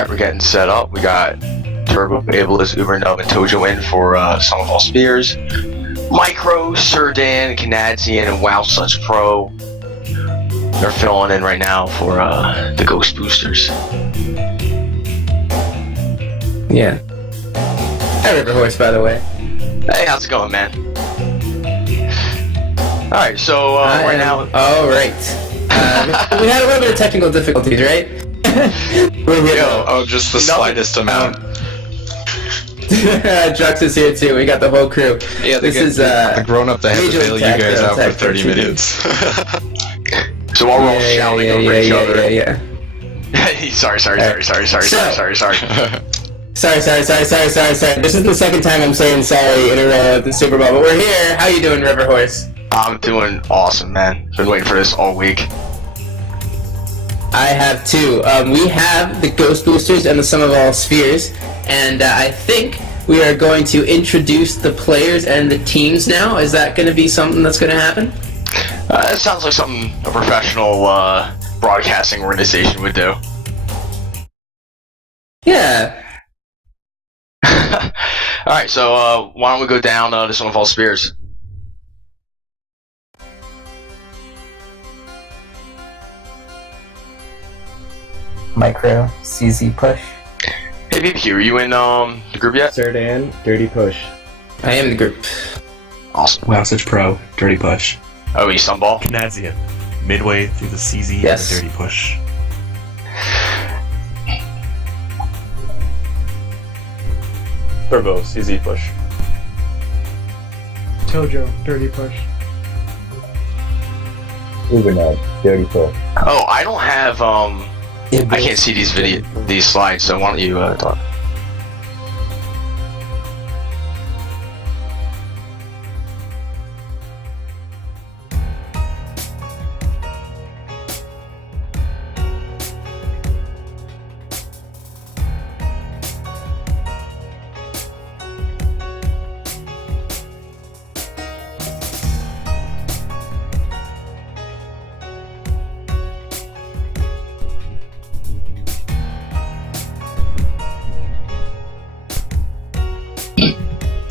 Alright, we're getting set up. We got Turbo, Ableist, Ubernub, and Tojo in for some of all spheres. Micro, Surdan, Canadian, and Wow Such Pro. They're filling in right now for the Ghostboosters. Yeah. Hi, River Horse, by the way. Hey, how's it going, man? Alright, so right now... Oh, right. We had a little bit of technical difficulties, right? We're here. Just the slightest amount. Drux is here too. We got the whole crew. Yeah, this is the grown-up that have to bail you guys out for 30 minutes. So while we're all shouting over each other. Yeah. Sorry. Sorry. This is the second time I'm saying sorry in a row at the Superball, but we're here. How you doing, River Horse? I'm doing awesome, man. Been waiting for this all week. I have too. We have the Ghostboosters and the Sum of All Spheres, and I think we are going to introduce the players and the teams now. Is that going to be something that's going to happen? It sounds like something a professional broadcasting organization would do. Yeah. Alright, so why don't we go down to Sum of All Spheres? Micro, CZ push. Hey BBQ, are you in the group yet? Surdan, dirty push. I am in the group. Awesome. Wow Such Pro, dirty push. Oh, you Sunball? Canadian, midway through the CZ Yes. and the dirty push. Turbo, CZ push. Tojo, dirty push. Ubernub, dirty push. Oh, I don't have I can't see these slides, so why don't you talk?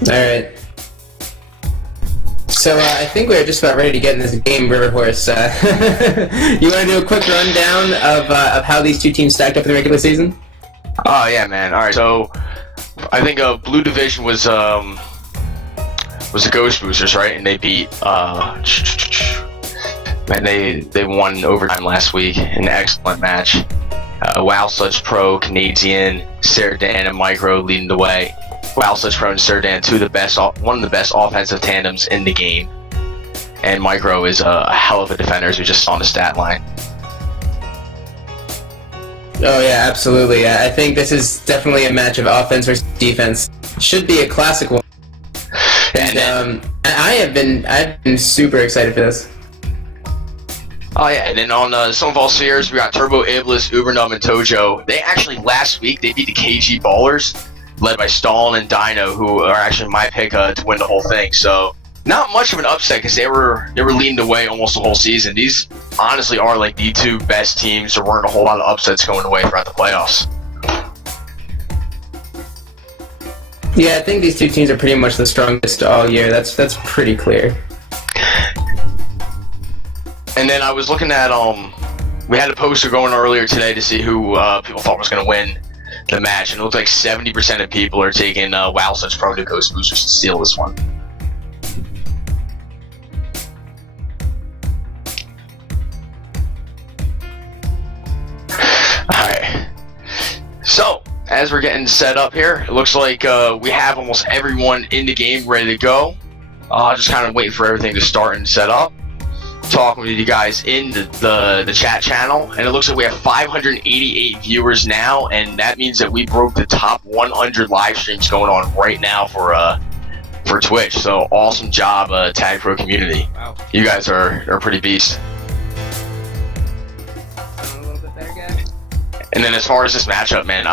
Alright. So I think we're just about ready to get in this game, River Horse. You want to do a quick rundown of how these two teams stacked up in the regular season? Oh yeah, man. All right, so I think Blue Division was the Ghostboosters, right? And they beat man, they won overtime last week. An excellent match. Wow Such Pro, Canadian, Surdan, and Micro leading the way. Wow Such Pro and Surdan, one of the best offensive tandems in the game. And Micro is a hell of a defender, as we just saw on the stat line. Oh yeah, absolutely. I think this is definitely a match of offense versus defense. Should be a classic one. And I've been super excited for this. Oh yeah, and then on Sum of All Spheres, we got Turbo, Iblis, Ubernum, and Tojo. They actually, last week, they beat the KG Ballers, led by Stalin and Dino, who are actually my pick to win the whole thing. So, not much of an upset, because they were leading the way almost the whole season. These honestly are like the two best teams. There weren't a whole lot of upsets going away throughout the playoffs. Yeah, I think these two teams are pretty much the strongest all year. That's pretty clear. And then I was looking at we had a poster going earlier today to see who people thought was going to win the match, and it looked like 70% of people are taking Wow Such Pro to Ghostboosters to steal this one. Alright. So, as we're getting set up here, it looks like we have almost everyone in the game ready to go. Just kind of waiting for everything to start and set up. Talking with you guys in the chat channel, and it looks like we have 588 viewers now, and that means that we broke the top 100 live streams going on right now for Twitch. So awesome job, TagPro community. Wow. You guys are pretty beast. A little bit better, guys. And then as far as this matchup, man,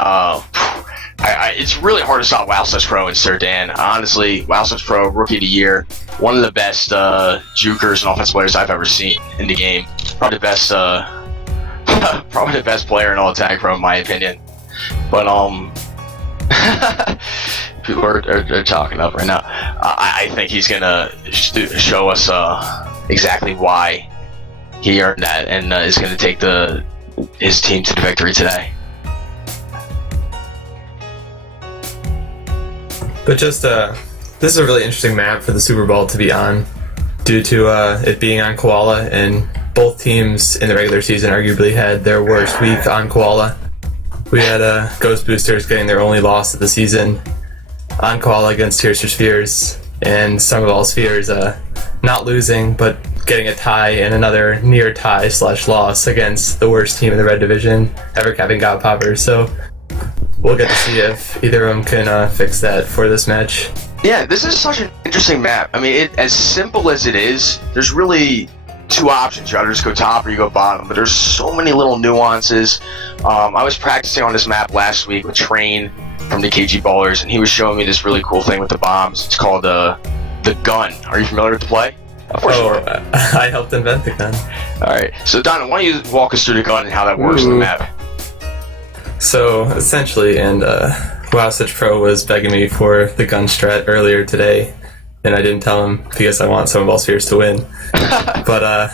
it's really hard to stop Wow Such Pro and Surdan. Honestly, Wow Such Pro, Rookie of the Year, one of the best jukers and offensive players I've ever seen in the game. Probably the best player in all of TagPro, in my opinion. But people are talking up right now. I think he's gonna show us exactly why he earned that, and is gonna take his team to the victory today. But just this is a really interesting map for the Super Bowl to be on, due to it being on Koala, and both teams in the regular season arguably had their worst week on Koala. We had Ghostboosters getting their only loss of the season on Koala against Tears for Spheres, and Superball Spheres not losing but getting a tie and another near tie / loss against the worst team in the red division, ever capping God Poppers. So we'll get to see if either of them can fix that for this match. Yeah, this is such an interesting map. I mean, as simple as it is, there's really two options. You either just go top or you go bottom, but there's so many little nuances. I was practicing on this map last week with Train from the KG Ballers, and he was showing me this really cool thing with the bombs. It's called the gun. Are you familiar with the play? Of course you are. I helped invent the gun. Alright, so Don, why don't you walk us through the gun and how that works in the map? So essentially, and TagPro was begging me for the gun strat earlier today, and I didn't tell him because I want Superball Spheres to win. But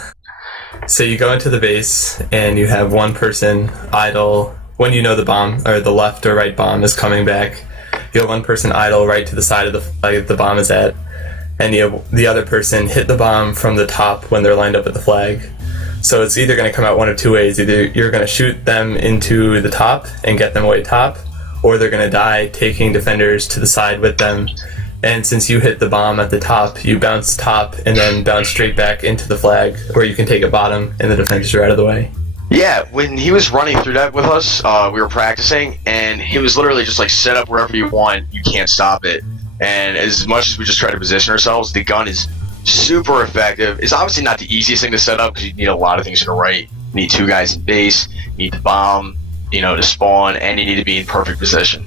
so you go into the base and you have one person idle when you know the bomb or the left or right bomb is coming back. You have one person idle right to the side of the flag the bomb is at, and you have the other person hit the bomb from the top when they're lined up at the flag. So it's either going to come out one of two ways. Either you're going to shoot them into the top and get them away top, or they're going to die taking defenders to the side with them. And since you hit the bomb at the top, you bounce top and then bounce straight back into the flag, where you can take it bottom and the defenders are out of the way. Yeah, when he was running through that with us, we were practicing, and he was literally just like, set up wherever you want, you can't stop it. And as much as we just try to position ourselves, the gun is super effective. It's obviously not the easiest thing to set up because you need a lot of things to the right. You need two guys in base, you need the bomb, to spawn, and you need to be in perfect position.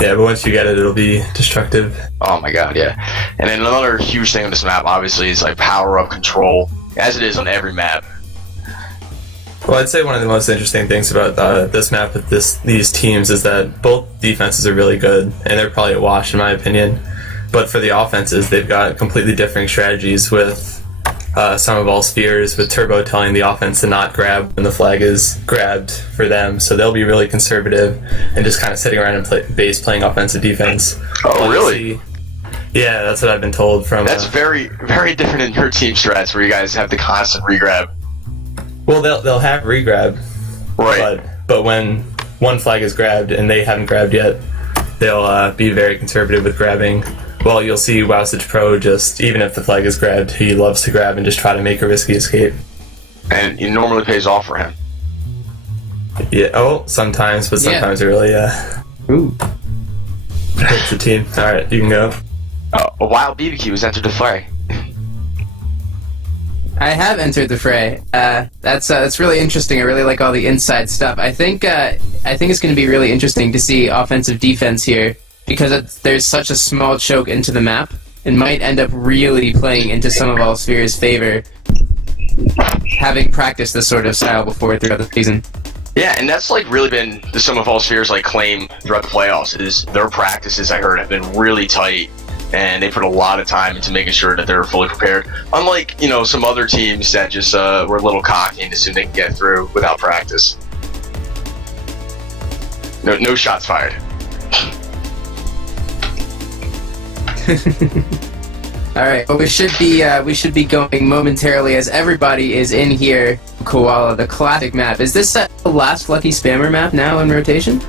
Yeah, but once you get it, it'll be destructive. Oh my god, yeah. And then another huge thing on this map, obviously, is like power-up control, as it is on every map. Well, I'd say one of the most interesting things about this map with these teams is that both defenses are really good, and they're probably a wash in my opinion. But for the offenses, they've got completely different strategies with Superball Spheres, with Turbo telling the offense to not grab when the flag is grabbed for them. So they'll be really conservative and just kind of sitting around in base playing offensive defense. Oh, really? Yeah, that's what I've been told from... That's very, very different in your team strats where you guys have the constant regrab. Well, they'll have regrab. Right. But when one flag is grabbed and they haven't grabbed yet, they'll be very conservative with grabbing. Well, you'll see TagPro just, even if the flag is grabbed, he loves to grab and just try to make a risky escape. And it normally pays off for him. Yeah, sometimes, but sometimes it really, Ooh. hurts the team. Alright, you can go. A wild BBQ has entered the fray. I have entered the fray. That's really interesting. I really like all the inside stuff. I think it's going to be really interesting to see offensive defense here, because there's such a small choke into the map. It might end up really playing into Superball Spheres' favor, having practiced this sort of style before throughout the season. Yeah, and that's like really been the Superball Spheres claim throughout the playoffs, is their practices, I heard, have been really tight, and they put a lot of time into making sure that they're fully prepared. Unlike, some other teams that just were a little cocky and assumed they can get through without practice. No shots fired. All right, well, we should be going momentarily as everybody is in here. Koala, the classic map. Is this the last Lucky Spammer map now in rotation?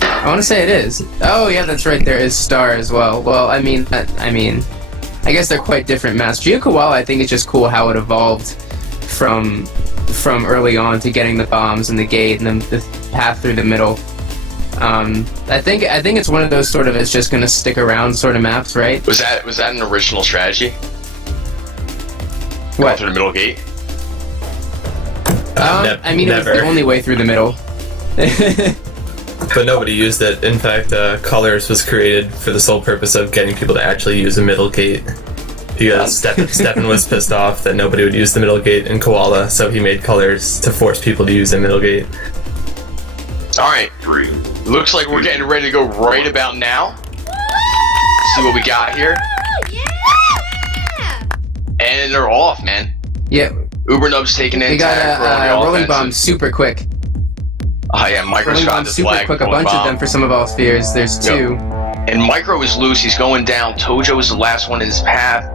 I want to say it is. Oh yeah, that's right. There is Star as well. Well, I guess they're quite different maps. Koala, I think it's just cool how it evolved from early on to getting the bombs and the gate and then the path through the middle. I think it's one of those sort of it's just gonna stick around sort of maps, right? Was that an original strategy? What? Going through the middle gate? It's the only way through the middle. But nobody used it. In fact, Colors was created for the sole purpose of getting people to actually use a middle gate. because Steffen was pissed off that nobody would use the middle gate in Koala, so he made colors to force people to use the middle gate. Alright, looks like we're getting ready to go right about now. See what we got here. And they're off, man. Yeah. Ubernub's taking in. We got a rolling bomb super quick. Oh yeah, Micro's got the super flag. quick, a bunch of them for some of all spheres. There's two. And Micro is loose, he's going down. Tojo is the last one in his path.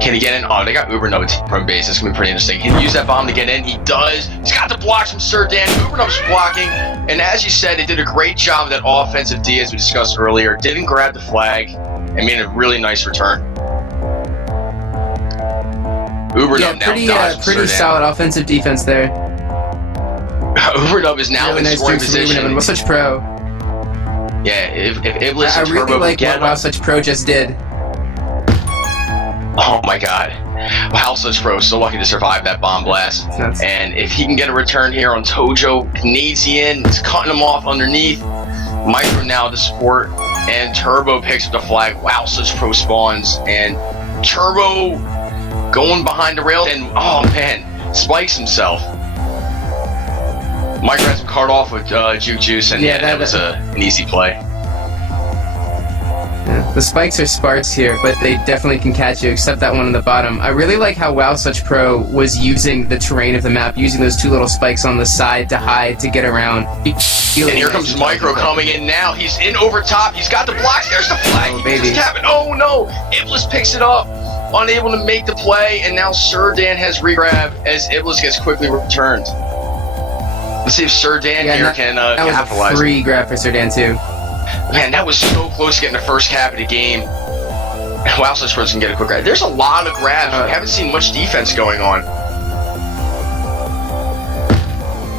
Can he get in? Oh, they got Ubernub from base. That's gonna be pretty interesting. Can he use that bomb to get in? He does. He's got the blocks from Sir Dan. Ubernub's blocking. And as you said, they did a great job of that offensive D, as we discussed earlier. Didn't grab the flag and made a really nice return. Ubernub pretty solid offensive defense there. Ubernub is now really in nice scoring position. And Such Pro. Yeah, if Iblis and really Turbo like get what Such Pro just did. Oh my god. Wow, Such Pro is so lucky to survive that bomb blast. And if he can get a return here on Tojo, nades in, he's cutting him off underneath. Micro now to support, and Turbo picks up the flag. Wow, Such Pro spawns, and Turbo going behind the rail, and oh man, spikes himself. Micro has him cart off with Juke Juice, and that was an easy play. Yeah, the spikes are sparse here, but they definitely can catch you, except that one on the bottom. I really like how Wow Such Pro was using the terrain of the map, using those two little spikes on the side to hide, to get around. And here comes Micro coming in now. He's in over top. He's got the blocks. There's the flag. Oh, baby. Oh no! Iblis picks it up. Unable to make the play, and now Sir Dan has regrab as Iblis gets quickly returned. Let's see if Sir Dan here can capitalize. That was a free grab for Sir Dan too. Man, that was so close to getting the first cap of the game. Wow, Such Pro can get a quick grab. There's a lot of grabs. We haven't seen much defense going on.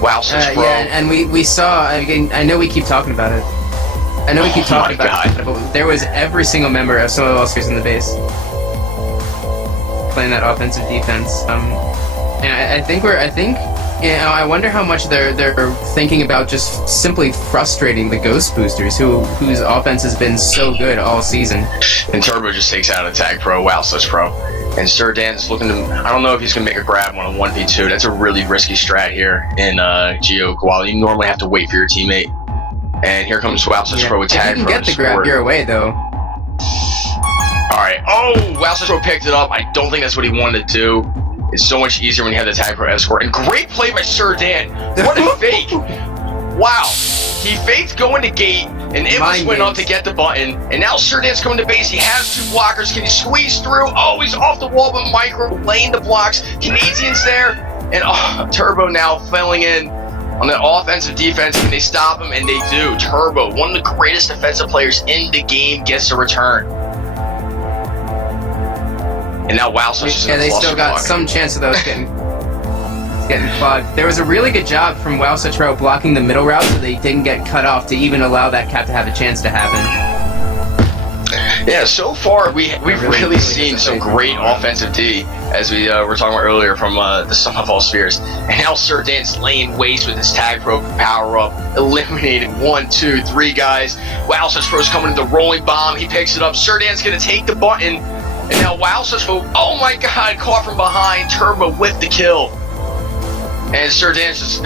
Wow, Such Pro. Yeah, and we saw. Again, I know we keep talking about it. I know we keep talking about it, but there was every single member of some of the spheres in the base playing that offensive defense. And I wonder how much they're thinking about just simply frustrating the Ghostboosters, whose offense has been so good all season. And Turbo just takes out a TagPro, Wow Such Pro. And Sir Dan's looking to, I don't know if he's going to make a grab on a 1v2. That's a really risky strat here in Geo Koala. You normally have to wait for your teammate. And here comes Wow Such Pro with TagPro. If you can get the grab, you're away though. Alright, oh, Wow Such Pro picked it up. I don't think that's what he wanted to do. It's so much easier when you have the TagPro escort. And great play by Sir Dan. What a fake. Wow. He faked going to gate, and Iblis went up to get the button. And now Sir Dan's coming to base. He has two blockers. Can he squeeze through? Oh, he's off the wall, but Micro laying the blocks. Canadian's there. And Turbo now filling in on the offensive defense. Can they stop him? And they do. Turbo, one of the greatest defensive players in the game, gets a return. And now Wow Such is in they still got some chance of those getting clogged. There was a really good job from Wow Such Pro blocking the middle route so they didn't get cut off to even allow that cap to have a chance to happen. Yeah, so far we've really seen some great offensive D, as we were talking about earlier from the Sum of All Spheres. And now Sir Dan's laying waste with his TagPro power up, eliminated 1, 2, 3 guys. Wow Such Pro's coming with the rolling bomb. He picks it up. Sir Dan's gonna take the button. And now Wow Such Pro, oh my god, caught from behind, Turbo with the kill. And Sir Dan's just,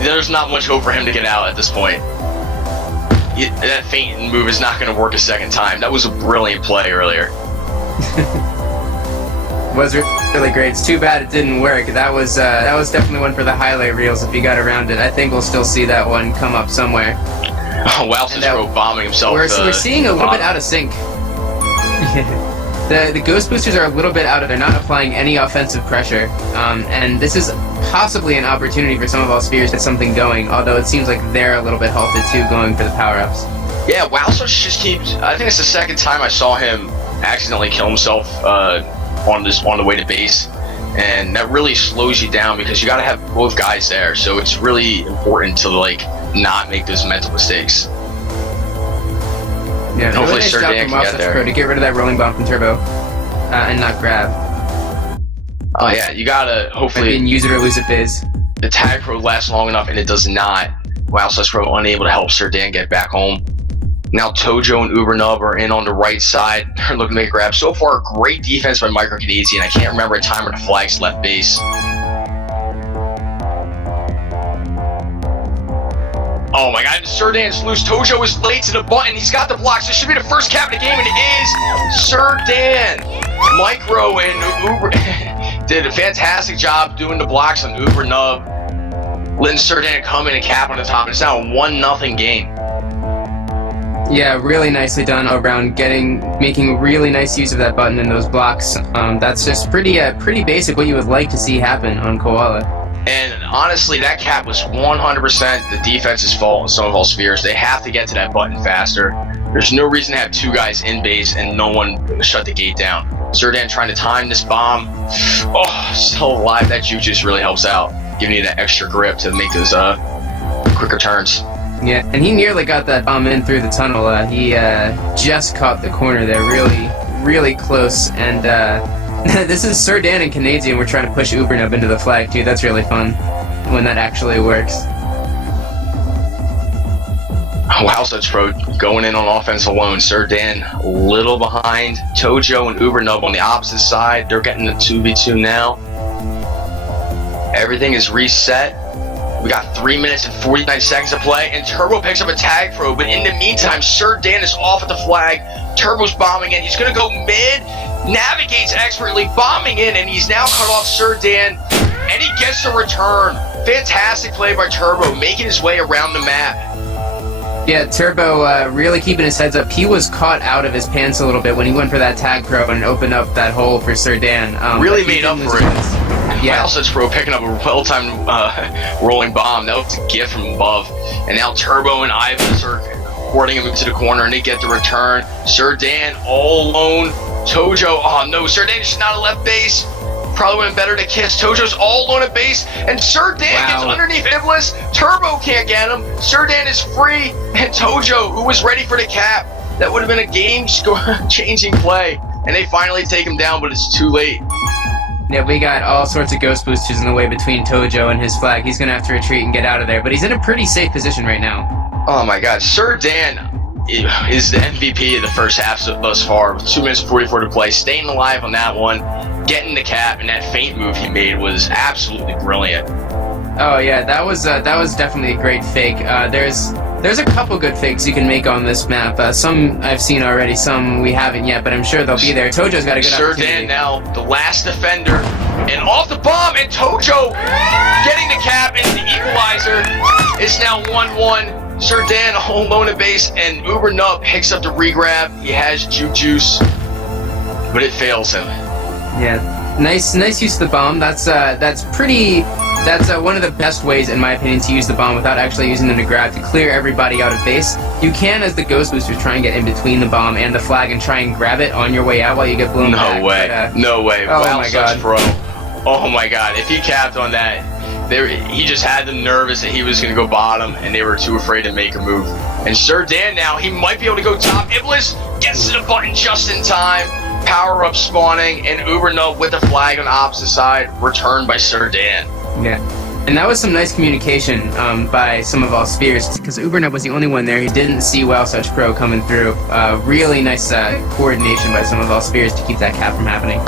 there's not much hope for him to get out at this point. That feint move is not going to work a second time. That was a brilliant play earlier. Was really great. It's too bad it didn't work. That was definitely one for the highlight reels if he got around it. I think we'll still see that one come up somewhere. Oh, Wow Such Pro bombing himself. We're seeing a little bit out of sync. The Ghostboosters are a little bit out of, they're not applying any offensive pressure, and this is possibly an opportunity for some of all spheres to get something going, although it seems like they're a little bit halted too, going for the power-ups. Yeah, Wow Such just keeps, I think it's the second time I saw him accidentally kill himself on the way to base, and that really slows you down because you gotta have both guys there, so it's really important to not make those mental mistakes. Yeah, hopefully really nice Sir job Dan from can get there. Pro to get rid of that rolling bomb from Turbo and not grab. Oh yeah, you gotta hopefully in use it or lose it phase. The TagPro lasts long enough, and it does not. Wow Such Pro unable to help Sir Dan get back home. Now Tojo and Ubernub are in on the right side. They're looking to make a grab. So far, great defense by Micro Canadian. I can't remember a time when the flag's left base. Oh my god, Surdan's loose. Tojo is late to the button. He's got the blocks. This should be the first cap of the game, and it is Surdan. Micro and Uber did a fantastic job doing the blocks on Ubernub. Letting Surdan come in and cap on the top. It's now a 1-0 game. Yeah, really nicely done around making really nice use of that button and those blocks. That's just pretty basic what you would like to see happen on Koala. And honestly, that cap was 100% the defense's fault in some of all spheres. They have to get to that button faster. There's no reason to have 2 guys in base and no one shut the gate down. Surdan trying to time this bomb. Oh, still alive. That juke just really helps out, giving you that extra grip to make those quicker turns. Yeah, and he nearly got that bomb in through the tunnel. He just caught the corner there, really close. And this is Surdan and Canadian. We're trying to push Ubernub into the flag too. That's really fun when that actually works. Wow, such pro going in on offense alone. Surdan a little behind. Tojo and Ubernub on the opposite side. They're getting the 2v2 now. Everything is reset. We got 3 minutes and 49 seconds to play, and Turbo picks up a TagPro, but in the meantime, Surdan is off at the flag. Turbo's bombing in. He's going to go mid, navigates expertly, bombing in, and he's now cut off Surdan, and he gets the return. Fantastic play by Turbo, making his way around the map. Yeah, Turbo really keeping his heads up. He was caught out of his pants a little bit when he went for that TagPro and opened up that hole for Surdan. Really made up for it. Yeah. Such pro picking up a well-timed rolling bomb. That was a gift from above. And now Turbo and Ivans are courting him into the corner, and they get the return. Surdan all alone. Tojo, oh no, Surdan should not have left base. Probably would have been better to kiss. Tojo's all alone at base, and Surdan gets underneath Iblis. Turbo can't get him. Surdan is free, and Tojo, who was ready for the cap, that would have been a game-changing play. And they finally take him down, but it's too late. Yeah, we got all sorts of Ghostboosters in the way between Tojo and his flag. He's going to have to retreat and get out of there, but he's in a pretty safe position right now. Oh my god, Surdan is the MVP of the first half thus far, with 2 minutes 44 to play, staying alive on that one, getting the cap, and that feint move he made was absolutely brilliant. Oh yeah, that was definitely a great fake. There's a couple good fakes you can make on this map. Some I've seen already, some we haven't yet, but I'm sure they'll be there. Tojo's got a good opportunity. Surdan now, the last defender, and off the bomb, and Tojo getting the cap, and the equalizer is now 1-1. Surdan all alone at base, and Ubernub picks up the regrab. He has juice, but it fails him. Yeah, nice use of the bomb. That's one of the best ways, in my opinion, to use the bomb without actually using them to grab, to clear everybody out of base. You can, as the Ghostboosters, try and get in between the bomb and the flag and try and grab it on your way out while you get blown back. No way. Oh wow, my god. Pro. Oh my god. If he capped on that, he just had them nervous that he was going to go bottom, and they were too afraid to make a move. And Surdan now, he might be able to go top. Iblis gets to the button just in time. Power up spawning, and Ubernub with the flag on the opposite side, returned by Surdan. Yeah, and that was some nice communication by some of all spheres, because Ubernub was the only one there who didn't see Wow Such Pro coming through. Really nice coordination by some of all spheres to keep that cap from happening.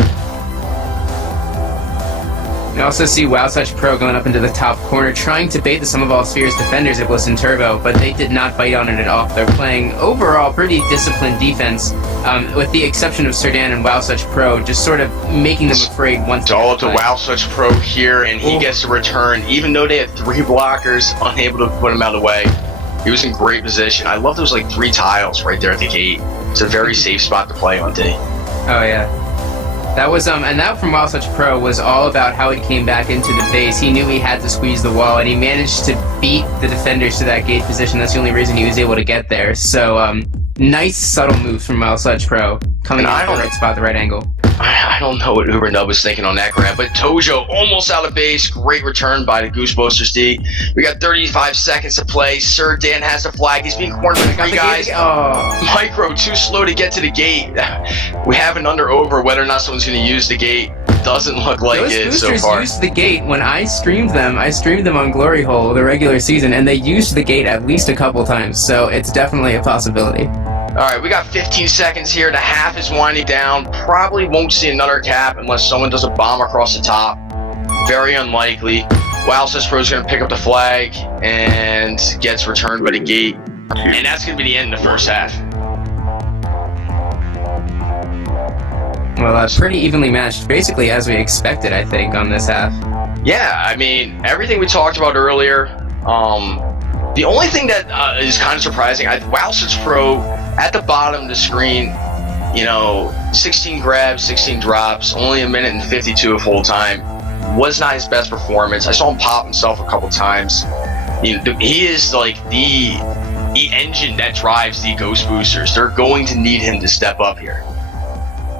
You also see Wow Such Pro going up into the top corner, trying to bait the Sum of All Spheres defenders at Bliss and Turbo, but they did not bite on it at all. They're playing overall pretty disciplined defense, with the exception of Surdan and Wow Such Pro, just sort of making them afraid once. It's all up to Wow Such Pro here, and he gets the return, even though they had 3 blockers, unable to put him out of the way. He was in great position. I love those 3 tiles right there at the gate. It's a very safe spot to play on, D. Oh yeah. That was and that from Wow Such Pro was all about how he came back into the base. He knew he had to squeeze the wall, and he managed to beat the defenders to that gate position. That's the only reason he was able to get there. So nice subtle moves from Wow Such Pro, coming in at the right spot, the right angle. I don't know what Ubernub was thinking on that grab, but Tojo almost out of base. Great return by the Ghostboosters D. We got 35 seconds to play. Surdan has the flag. He's being cornered by 3 guys. Micro too slow to get to the gate. We have an under over whether or not someone's going to use the gate. doesn't look like Those it so boosters far. used the gate when I streamed them. I streamed them on Glory Hole, the regular season, and they used the gate at least a couple times, so it's definitely a possibility. Alright, we got 15 seconds here. The half is winding down. Probably won't see another cap unless someone does a bomb across the top. Very unlikely. Wow, Pro's going to pick up the flag and gets returned by the gate. And that's going to be the end of the first half. Well, pretty evenly matched, basically as we expected, I think, on this half. Yeah, I mean, everything we talked about earlier. The only thing that is kind of surprising, Wow Pro at the bottom of the screen, 16 grabs, 16 drops, only a minute and 52 of full time. Was not his best performance. I saw him pop himself a couple times. He is like the engine that drives the Ghostboosters. They're going to need him to step up here.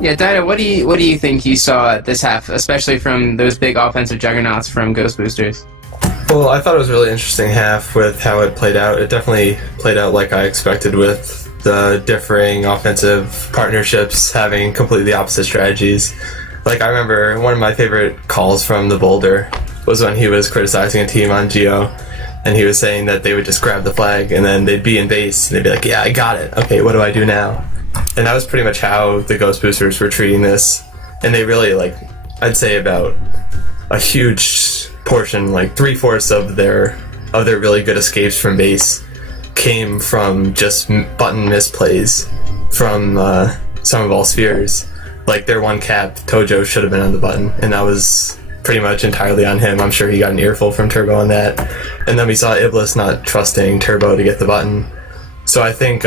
Yeah, Dino, what do you think you saw this half, especially from those big offensive juggernauts from Ghostboosters? Well, I thought it was a really interesting half with how it played out. It definitely played out like I expected, with the differing offensive partnerships having completely opposite strategies. Like, I remember one of my favorite calls from the Boulder was when he was criticizing a team on Geo, and he was saying that they would just grab the flag and then they'd be in base and they'd be like, yeah, I got it. Okay, what do I do now? And that was pretty much how the Ghostboosters were treating this. And they really, I'd say about a huge portion, 3/4 of their really good escapes from base came from just button misplays from some of all spheres. Like, their one cap, Tojo should have been on the button, and that was pretty much entirely on him. I'm sure he got an earful from Turbo on that. And then we saw Iblis not trusting Turbo to get the button. So I think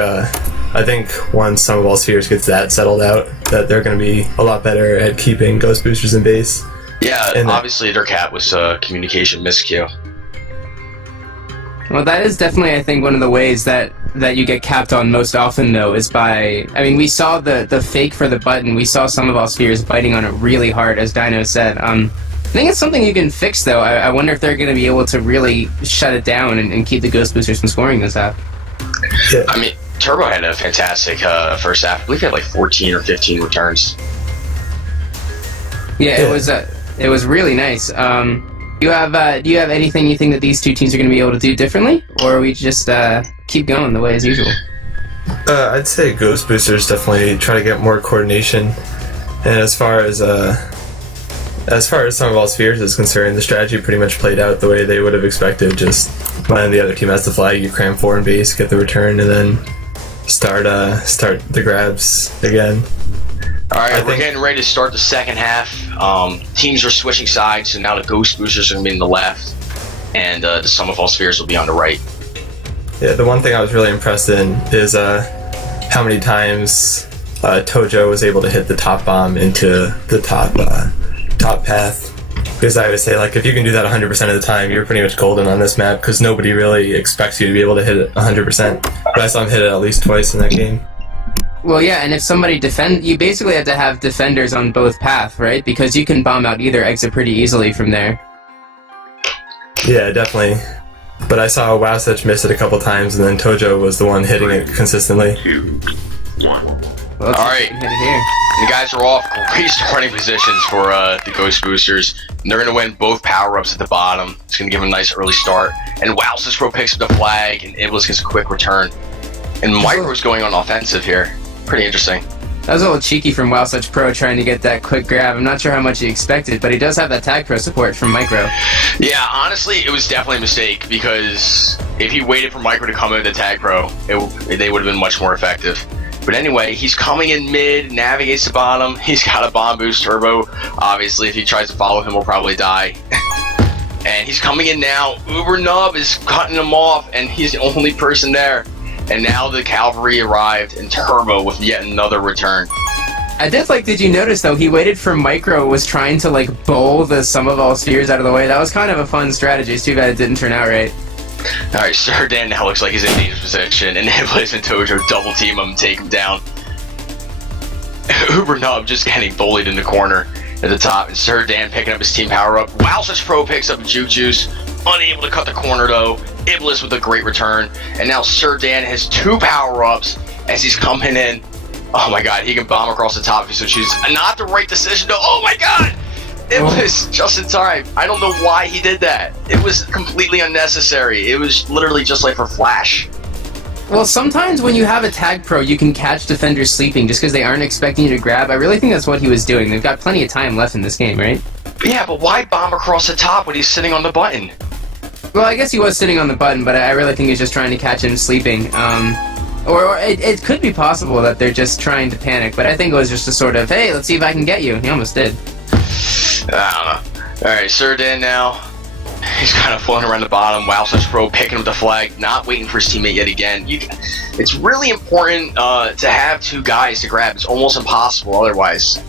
once some of all spheres gets that settled out, that they're going to be a lot better at keeping Ghostboosters in base. Yeah, and obviously their cap was communication miscue. Well, that is definitely, I think, one of the ways that you get capped on most often, though, is by... I mean, we saw the fake for the button. We saw some of all spheres biting on it really hard, as Dino said. I think it's something you can fix, though. I wonder if they're going to be able to really shut it down and keep the Ghostboosters from scoring this half. Yeah. I mean, Turbo had a fantastic first half. I believe he had 14 or 15 returns. Yeah, it was really nice. Do you have anything you think that these two teams are going to be able to do differently, or are we just keep going the way as usual? I'd say Ghostboosters definitely try to get more coordination, and as far as some of all spheres is concerned, the strategy pretty much played out the way they would have expected. Just when the other team has the flag, you cram 4 in base, get the return, and then start the grabs again. Alright, we're getting ready to start the second half. Teams are switching sides, so now the Ghostboosters are going to be in the left, and the Sum of All Spheres will be on the right. Yeah, the one thing I was really impressed in is how many times Tojo was able to hit the top bomb into the top path. Because I would say, if you can do that 100% of the time, you're pretty much golden on this map, because nobody really expects you to be able to hit it 100%. But I saw him hit it at least twice in that game. Well, yeah, and if somebody you basically have to have defenders on both paths, right? Because you can bomb out either exit pretty easily from there. Yeah, definitely. But I saw Wowsuch miss it a couple times, and then Tojo was the one hitting it consistently. 2, 1. Well, Alright, hit it here. the guys are off. Great starting positions for the Ghostboosters. And they're going to win both power-ups at the bottom. It's going to give them a nice early start. And Pro picks up the flag, and Iblis gets a quick return. And Micro's going on offensive here. Pretty interesting. That was a little cheeky from Wowsuch Pro trying to get that quick grab. I'm not sure how much he expected, but he does have that TagPro support from Micro. Yeah, honestly, it was definitely a mistake, because if he waited for Micro to come in with the TagPro, they would have been much more effective. But anyway, he's coming in mid, navigates the bottom. He's got a bomb boost Turbo. Obviously, if he tries to follow him, he'll probably die. And he's coming in now. Uber Nub is cutting him off, and he's the only person there. And now the cavalry arrived, and Turbo with yet another return. Did you notice, though, he waited for Micro, was trying to, bowl the Sum of All Spheres out of the way. That was kind of a fun strategy. It's too bad it didn't turn out right. Alright, Sir Dan now looks like he's in a dangerous position, and Iblis and Tojo double team him and take him down. Uber Nub just getting bullied in the corner at the top, and Sir Dan picking up his team power up. Wowsuch Pro picks up Juju's, unable to cut the corner though. Iblis with a great return, and now Sir Dan has 2 power-ups as he's coming in. Oh my god, he can bomb across the top if he so chooses. Not the right decision though. Oh my god! It was just in time. I don't know why he did that. It was completely unnecessary. It was literally just like for flash. Well, sometimes when you have a TagPro, you can catch defenders sleeping just because they aren't expecting you to grab. I really think that's what he was doing. They've got plenty of time left in this game, right? Yeah, but why bomb across the top when he's sitting on the button? Well, I guess he was sitting on the button, but I really think he's just trying to catch him sleeping. Or it could be possible that they're just trying to panic, but I think it was just a sort of, hey, let's see if I can get you. He almost did. I don't know. Alright, Sir Dan now. He's kind of floating around the bottom. WowSuchPro picking up the flag, not waiting for his teammate yet again. It's really important to have two guys to grab. It's almost impossible otherwise.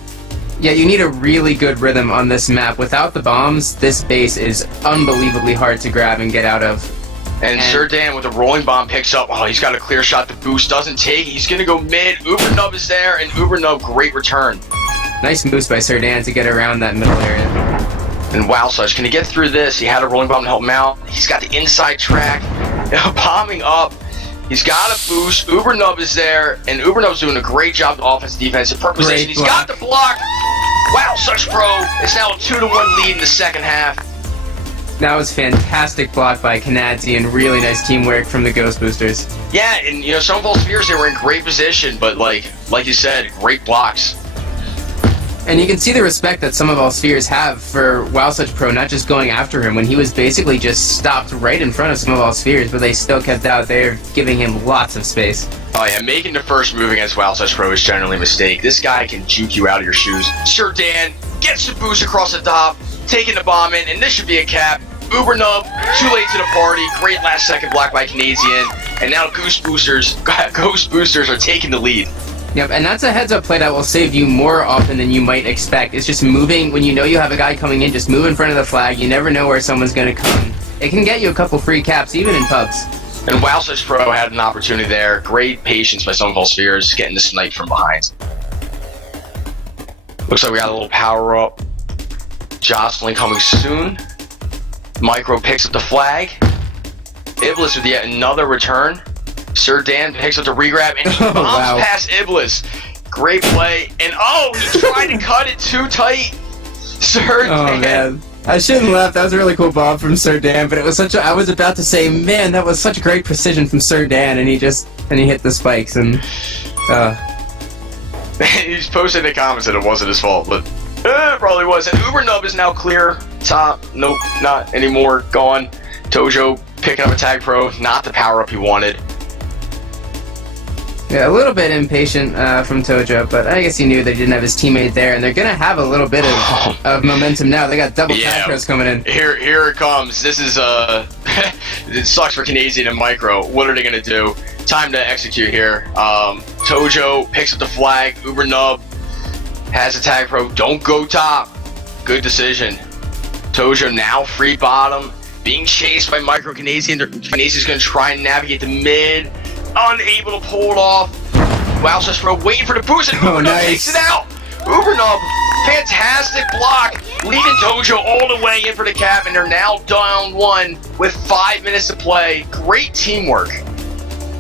Yeah, you need a really good rhythm on this map. Without the bombs, this base is unbelievably hard to grab and get out of. And Sir Dan with the rolling bomb picks up. Oh, he's got a clear shot. The boost doesn't take. He's going to go mid. Ubernub is there, and Ubernub, great return. Nice boost by Sir Dan to get around that middle area. And WowSuch, can he get through this? He had a rolling bomb to help him out. He's got the inside track. Bombing up. He's got a boost. Ubernub is there, and Ubernub's doing a great job of offense defensive position. He's got the block. WowSuchPro is now a 2-1 lead in the second half. That was fantastic block by Kanadzi and really nice teamwork from the Ghostboosters. Yeah, and some of those Spheres, they were in great position, but like you said, great blocks. And you can see the respect that some of all Spheres have for WowSuchPro not just going after him when he was basically just stopped right in front of some of all Spheres, but they still kept out there giving him lots of space. Oh yeah, making the first move against WowSuchPro is generally a mistake. This guy can juke you out of your shoes. Sir Dan gets the boost across the top, taking the bomb in, and this should be a cap. Ubernub, too late to the party. Great last second block by Canadian. And now Ghostboosters are taking the lead. Yep, and that's a heads-up play that will save you more often than you might expect. It's just moving, when you know you have a guy coming in, just move in front of the flag. You never know where someone's going to come. It can get you a couple free caps, even in pubs. And WowSuchPro had an opportunity there. Great patience by some of all Spheres, getting the snipe from behind. Looks like we got a little power-up. Jostling coming soon. Micro picks up the flag. Iblis with yet another return. Sir Dan picks up the regrab and he bombs past Iblis. Great play. And he tried to cut it too tight. Sir Dan. Man. I shouldn't laugh. That was a really cool bomb from Sir Dan, but it was I was about to say, man, that was such great precision from Sir Dan, and he hit the spikes, and he's posted in the comments that it wasn't his fault, but it probably was. And Ubernub is now clear. Top. Nope, not anymore. Gone. Tojo picking up a TagPro. Not the power-up he wanted. Yeah, a little bit impatient from Tojo, but I guess he knew they didn't have his teammate there, and they're going to have a little bit of momentum now. They got double TagPros coming in. Here it comes. This is, it sucks for Canadian and Micro. What are they going to do? Time to execute here. Tojo picks up the flag. Ubernub has a TagPro. Don't go top. Good decision. Tojo now free bottom. Being chased by Micro Canadian. Canadian's going to try and navigate the mid. Unable to pull it off. WowSuchPro waiting for the boost, and Ubernub takes it out. Ubernub, fantastic block, leading Tojo all the way in for the cap, and they're now down 1 with 5 minutes to play. Great teamwork.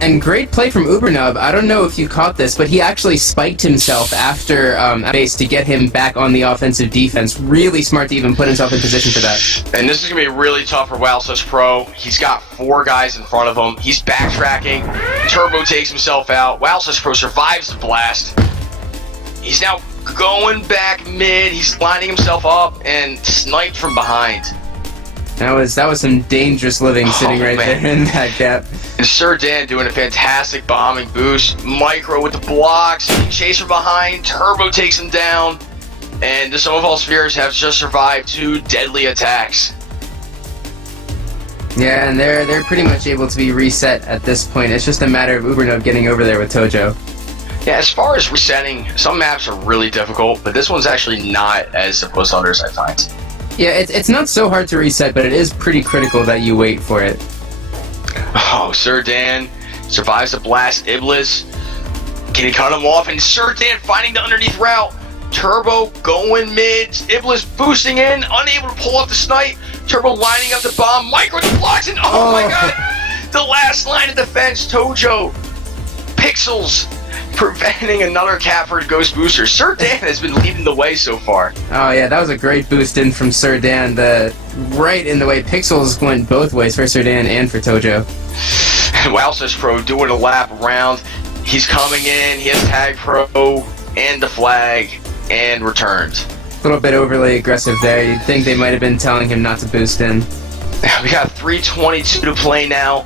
And great play from Ubernub. I don't know if you caught this, but he actually spiked himself after base to get him back on the offensive defense. Really smart to even put himself in position for that. And this is going to be really tough for WowSuchPro. He's got 4 guys in front of him. He's backtracking. Turbo takes himself out. WowSuchPro survives the blast. He's now going back mid. He's lining himself up and sniped from behind. That was some dangerous living sitting right there in that gap. And Sir Dan doing a fantastic bombing boost. Micro with the blocks. Chase from behind. Turbo takes him down. And the Snowball Spheres have just survived 2 deadly attacks. Yeah, and they're pretty much able to be reset at this point. It's just a matter of Ubernub getting over there with Tojo. Yeah, as far as resetting, some maps are really difficult, but this one's actually not as simple as others, I find. Yeah, it's not so hard to reset, but it is pretty critical that you wait for it. Oh, Sir Dan survives the blast. Iblis, can he cut him off? And Sir Dan finding the underneath route. Turbo going mid. Iblis boosting in, unable to pull off the snipe. Turbo lining up the bomb. Micro the blocks, and oh my god! The last line of defense, Tojo. Pixels preventing another cap for Ghost Booster. Sir Dan has been leading the way so far. Oh yeah, that was a great boost in from Sir Dan. Right in the way. Pixels went both ways for Sir Dan and for Tojo. WowSuchPro doing a lap around. He's coming in. He has TagPro and the flag and returned. A little bit overly aggressive there. You'd think they might have been telling him not to boost in. We got 3:22 to play now.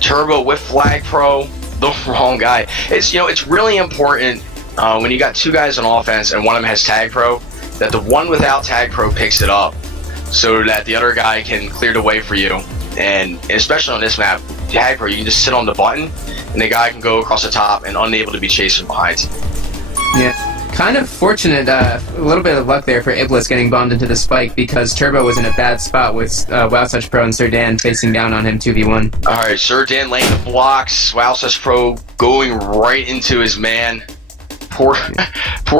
Turbo with Flag Pro, the wrong guy. It's really important when you got two guys on offense and one of them has Tag Pro, that the one without Tag Pro picks it up, so that the other guy can clear the way for you. And especially on this map, Tag Pro, you can just sit on the button, and the guy can go across the top and unable to be chased from behind. Yeah. Kind of fortunate, a little bit of luck there for Iblis getting bombed into the spike, because Turbo was in a bad spot with WowSuchPro and Sir Dan facing down on him 2v1. Alright, Sir Dan laying the blocks, WowSuchPro going right into his man. Poor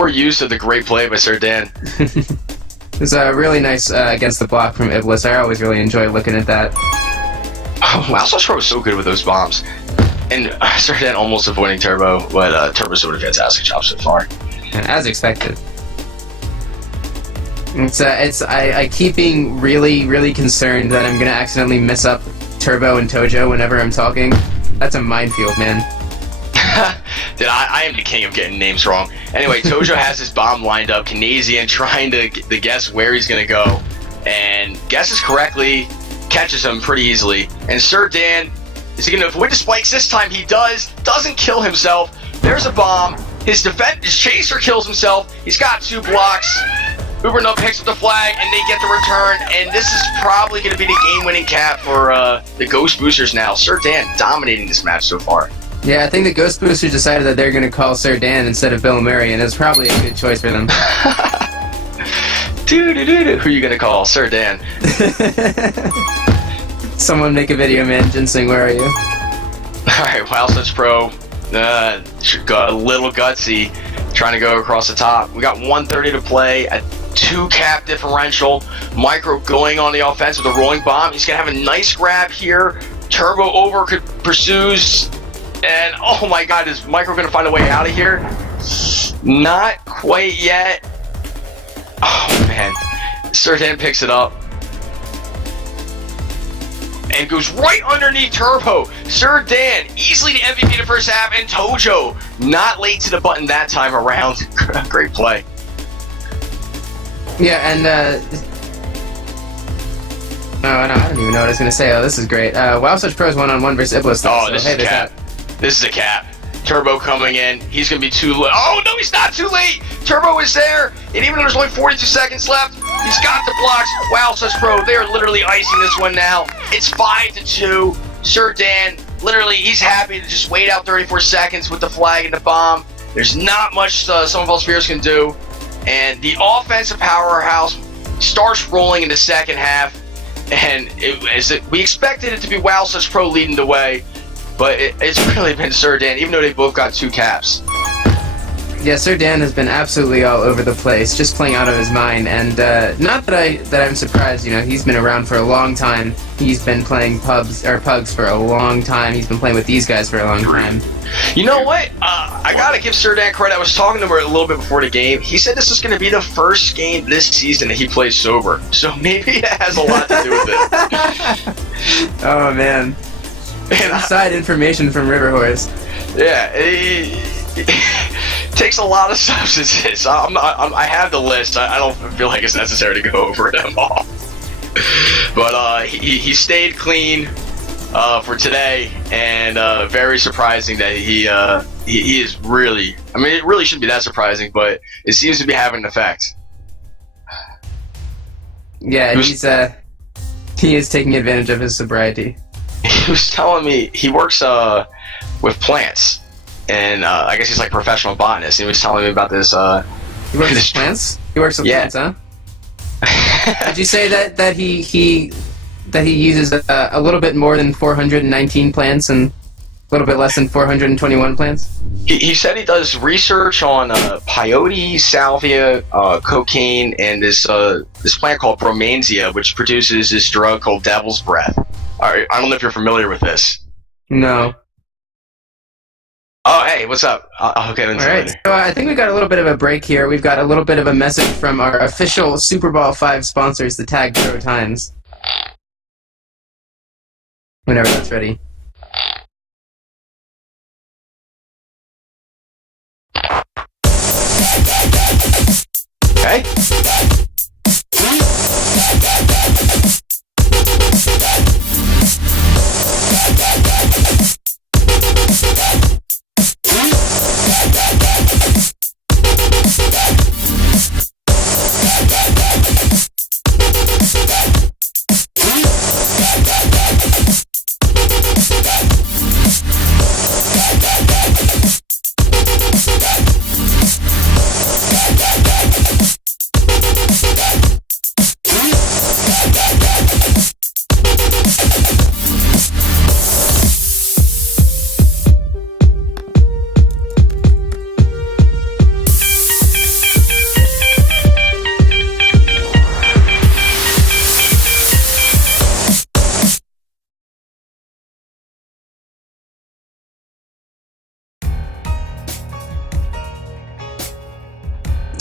use of the great play by Sir Dan. It was really nice against the block from Iblis. I always really enjoy looking at that. Oh, WowSuchPro was so good with those bombs. And Sir Dan almost avoiding Turbo, but Turbo's doing a fantastic job so far. As expected. I keep being really, really concerned that I'm gonna accidentally mess up Turbo and Tojo whenever I'm talking. That's a minefield, man. Dude, I am the king of getting names wrong. Anyway, Tojo has his bomb lined up. Canadian trying to guess where he's gonna go, and guesses correctly, catches him pretty easily. And Sir Dan, is he gonna avoid the spikes this time? He doesn't kill himself. There's a bomb. His chaser kills himself. He's got 2 blocks. Ubernut picks up the flag, and they get the return. And this is probably going to be the game-winning cap for the Ghost Boosters now. Sir Dan dominating this match so far. Yeah, I think the Ghost Boosters decided that they're going to call Sir Dan instead of Bill Murray, and it's probably a good choice for them. Who are you going to call? Sir Dan. Someone make a video, man. Ginseng, where are you? Alright, WowSuchPro. Got a little gutsy, trying to go across the top. We got 1:30 to play, a 2 cap differential. Micro going on the offense with a rolling bomb. He's gonna have a nice grab here. Turbo pursues, and oh my God, is Micro gonna find a way out of here? Not quite yet. Oh man, Sir Dan picks it up and goes right underneath Turbo. Sir Dan, easily the MVP the first half, and Tojo not late to the button that time around. Great play. Yeah, and I don't even know what I was gonna say. Oh, this is great. WowSuchPro's 1-on-1 versus Iblis. Oh, this is a cap. This is a cap. Turbo coming in. He's gonna be too late. Oh no, he's not too late. Turbo is there, and even though there's only 42 seconds left, he's got the blocks. WowSuchPro, they're literally icing this one now. It's 5-2. Sir Dan, literally, he's happy to just wait out 34 seconds with the flag and the bomb. There's not much some of us Spears can do, and the offensive powerhouse starts rolling in the second half. And we expected it to be WowSuchPro leading the way, but it's really been Sir Dan, even though they both got 2 caps. Yeah, Sir Dan has been absolutely all over the place, just playing out of his mind, and not that I'm surprised. You know, he's been around for a long time. He's been playing pugs for a long time. He's been playing with these guys for a long time. You know what? I gotta give Sir Dan credit. I was talking to him a little bit before the game. He said this is gonna be the first game this season that he plays sober, so maybe it has a lot to do with it. Oh man, inside information from River Horse. Yeah. Takes a lot of substances. I have the list. I don't feel like it's necessary to go over them all. But he stayed clean for today, and very surprising that he is really. I mean, it really shouldn't be that surprising, but it seems to be having an effect. Yeah, he is taking advantage of his sobriety. He was telling me he works with plants. And I guess he's like a professional botanist. He was telling me about this. He works with plants? He works with plants, huh? Did you say that he uses a little bit more than 419 plants and a little bit less than 421 plants? He said he does research on peyote, salvia, cocaine, and this plant called bromansia, which produces this drug called devil's breath. I don't know if you're familiar with this. No. Oh, hey, what's up? I'll get into All it right, later. so I think we got a little bit of a break here. We've got a little bit of a message from our official Superball V sponsors, the TagPro Times. Whenever that's ready. Okay.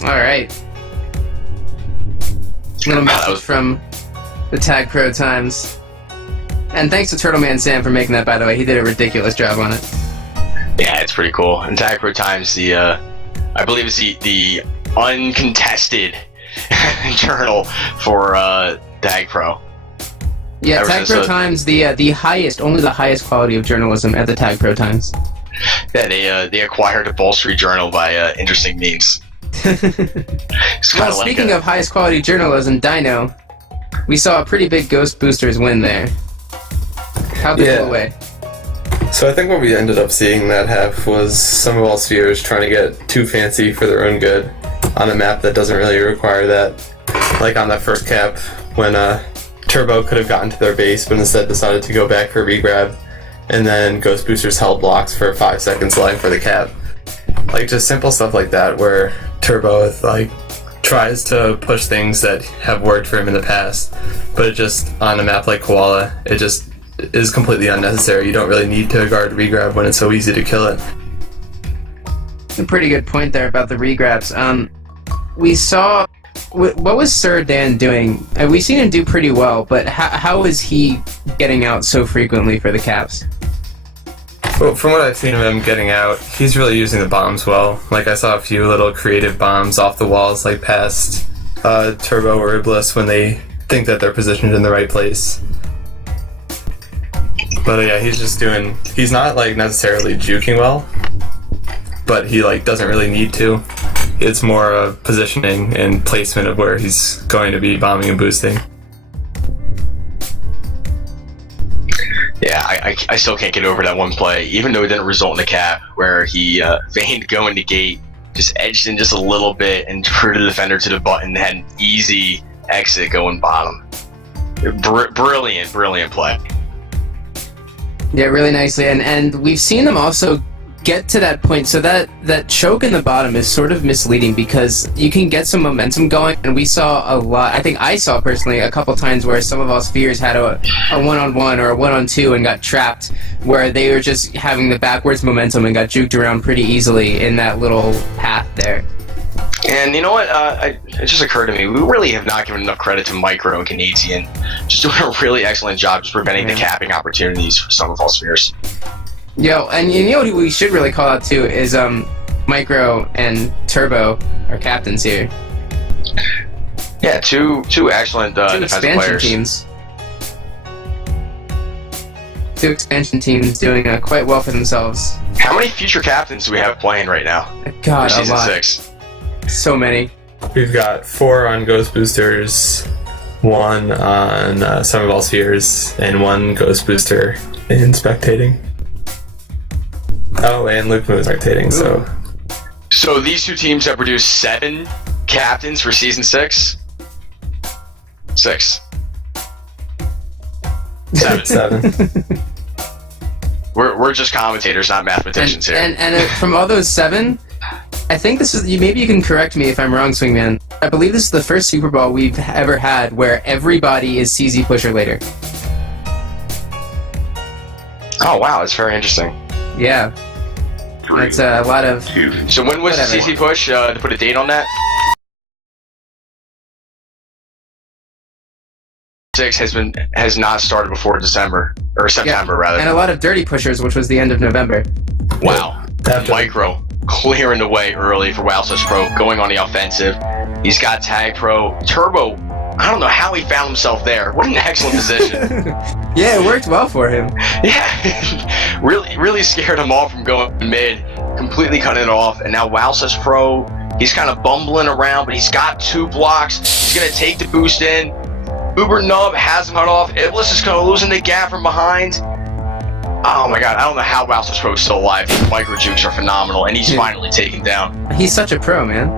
Alright. Little message from the TagPro Times. And thanks to Turtleman Sam for making that, by the way. He did a ridiculous job on it. Yeah, it's pretty cool. And TagPro Times, I believe it's the uncontested journal for TagPro. Yeah, Ever since TagPro Times, the highest, only the highest quality of journalism at the TagPro Times. Yeah, they acquired a Wall Street Journal by interesting means. It's Well, kinda like speaking of highest quality journalism, Dino, we saw a pretty big Ghostboosters win there. How'd they pull away? So I think what we ended up seeing that half was some of all spheres trying to get too fancy for their own good on a map that doesn't really require that. Like on that first cap, when Turbo could have gotten to their base, but instead decided to go back for a regrab, and then Ghostboosters held blocks for 5 seconds lying for the cap. Like just simple stuff like that, where Turbo tries to push things that have worked for him in the past, but it just on a map like Koala, it just is completely unnecessary. You don't really need to guard regrab when it's so easy to kill it. A pretty good point there about the regrabs. We saw what was Sir Dan doing? We've seen him do pretty well, but how is he getting out so frequently for the caps? Well, from what I've seen of him getting out, he's really using the bombs well. Like, I saw a few little creative bombs off the walls, like past Turbo or Iblis when they think that they're positioned in the right place. But yeah, he's not necessarily juking well, but he doesn't really need to. It's more of positioning and placement of where he's going to be bombing and boosting. Yeah, I still can't get over that one play, even though it didn't result in a cap, where he feigned going to gate, just edged in just a little bit, and drew the defender to the button, had an easy exit going bottom. Brilliant play. Yeah, really nicely, and we've seen them also get to that point, so that choke in the bottom is sort of misleading because you can get some momentum going, and we saw a lot. I think I saw personally a couple times where some of our spheres had a one-on-one or a one-on-two and got trapped, where they were just having the backwards momentum and got juked around pretty easily in that little path there. And you know what? It just occurred to me, we really have not given enough credit to Micro and Canadian. Just doing a really excellent job just preventing the capping opportunities for some of all spheres. Yo, and you know what we should really call out too is Micro and Turbo, our captains here. Yeah, two excellent defensive expansion players. teams. Two expansion teams doing quite well for themselves. How many future captains do we have playing right now? God, for a season lot. 6. So many. We've got 4 on Ghostboosters, 1 on Some of All Spheres, and 1 Ghostbooster in spectating. Oh, and Luke Moon is spectating, so... So these two teams have produced 7 captains for season 6? 6. 7. 7. We're just commentators, not mathematicians here. And from all those 7, I think this is, maybe you can correct me if I'm wrong, Swingman. I believe this is the first Super Bowl we've ever had where everybody is CZ pusher later. Oh wow, that's very interesting. Yeah. That's a lot of... So when was the CC push, to put a date on that? 6 has not started before December, or September rather. And a lot of dirty pushers, which was the end of November. Wow. Micro clearing the way early for WowSuchPro, going on the offensive. He's got TagPro. Turbo, I don't know how he found himself there. What an excellent position. Yeah, it worked well for him. Yeah, really scared him off from going mid, completely cutting it off. And now WowSuchPro, he's kind of bumbling around, but he's got 2 blocks. He's going to take the boost in. Uber Nub has him cut off. Iblis is kind of losing the gap from behind. Oh my god, I don't know how WowSuchPro is still alive. His micro jukes are phenomenal, and he's finally taken down. He's such a pro, man.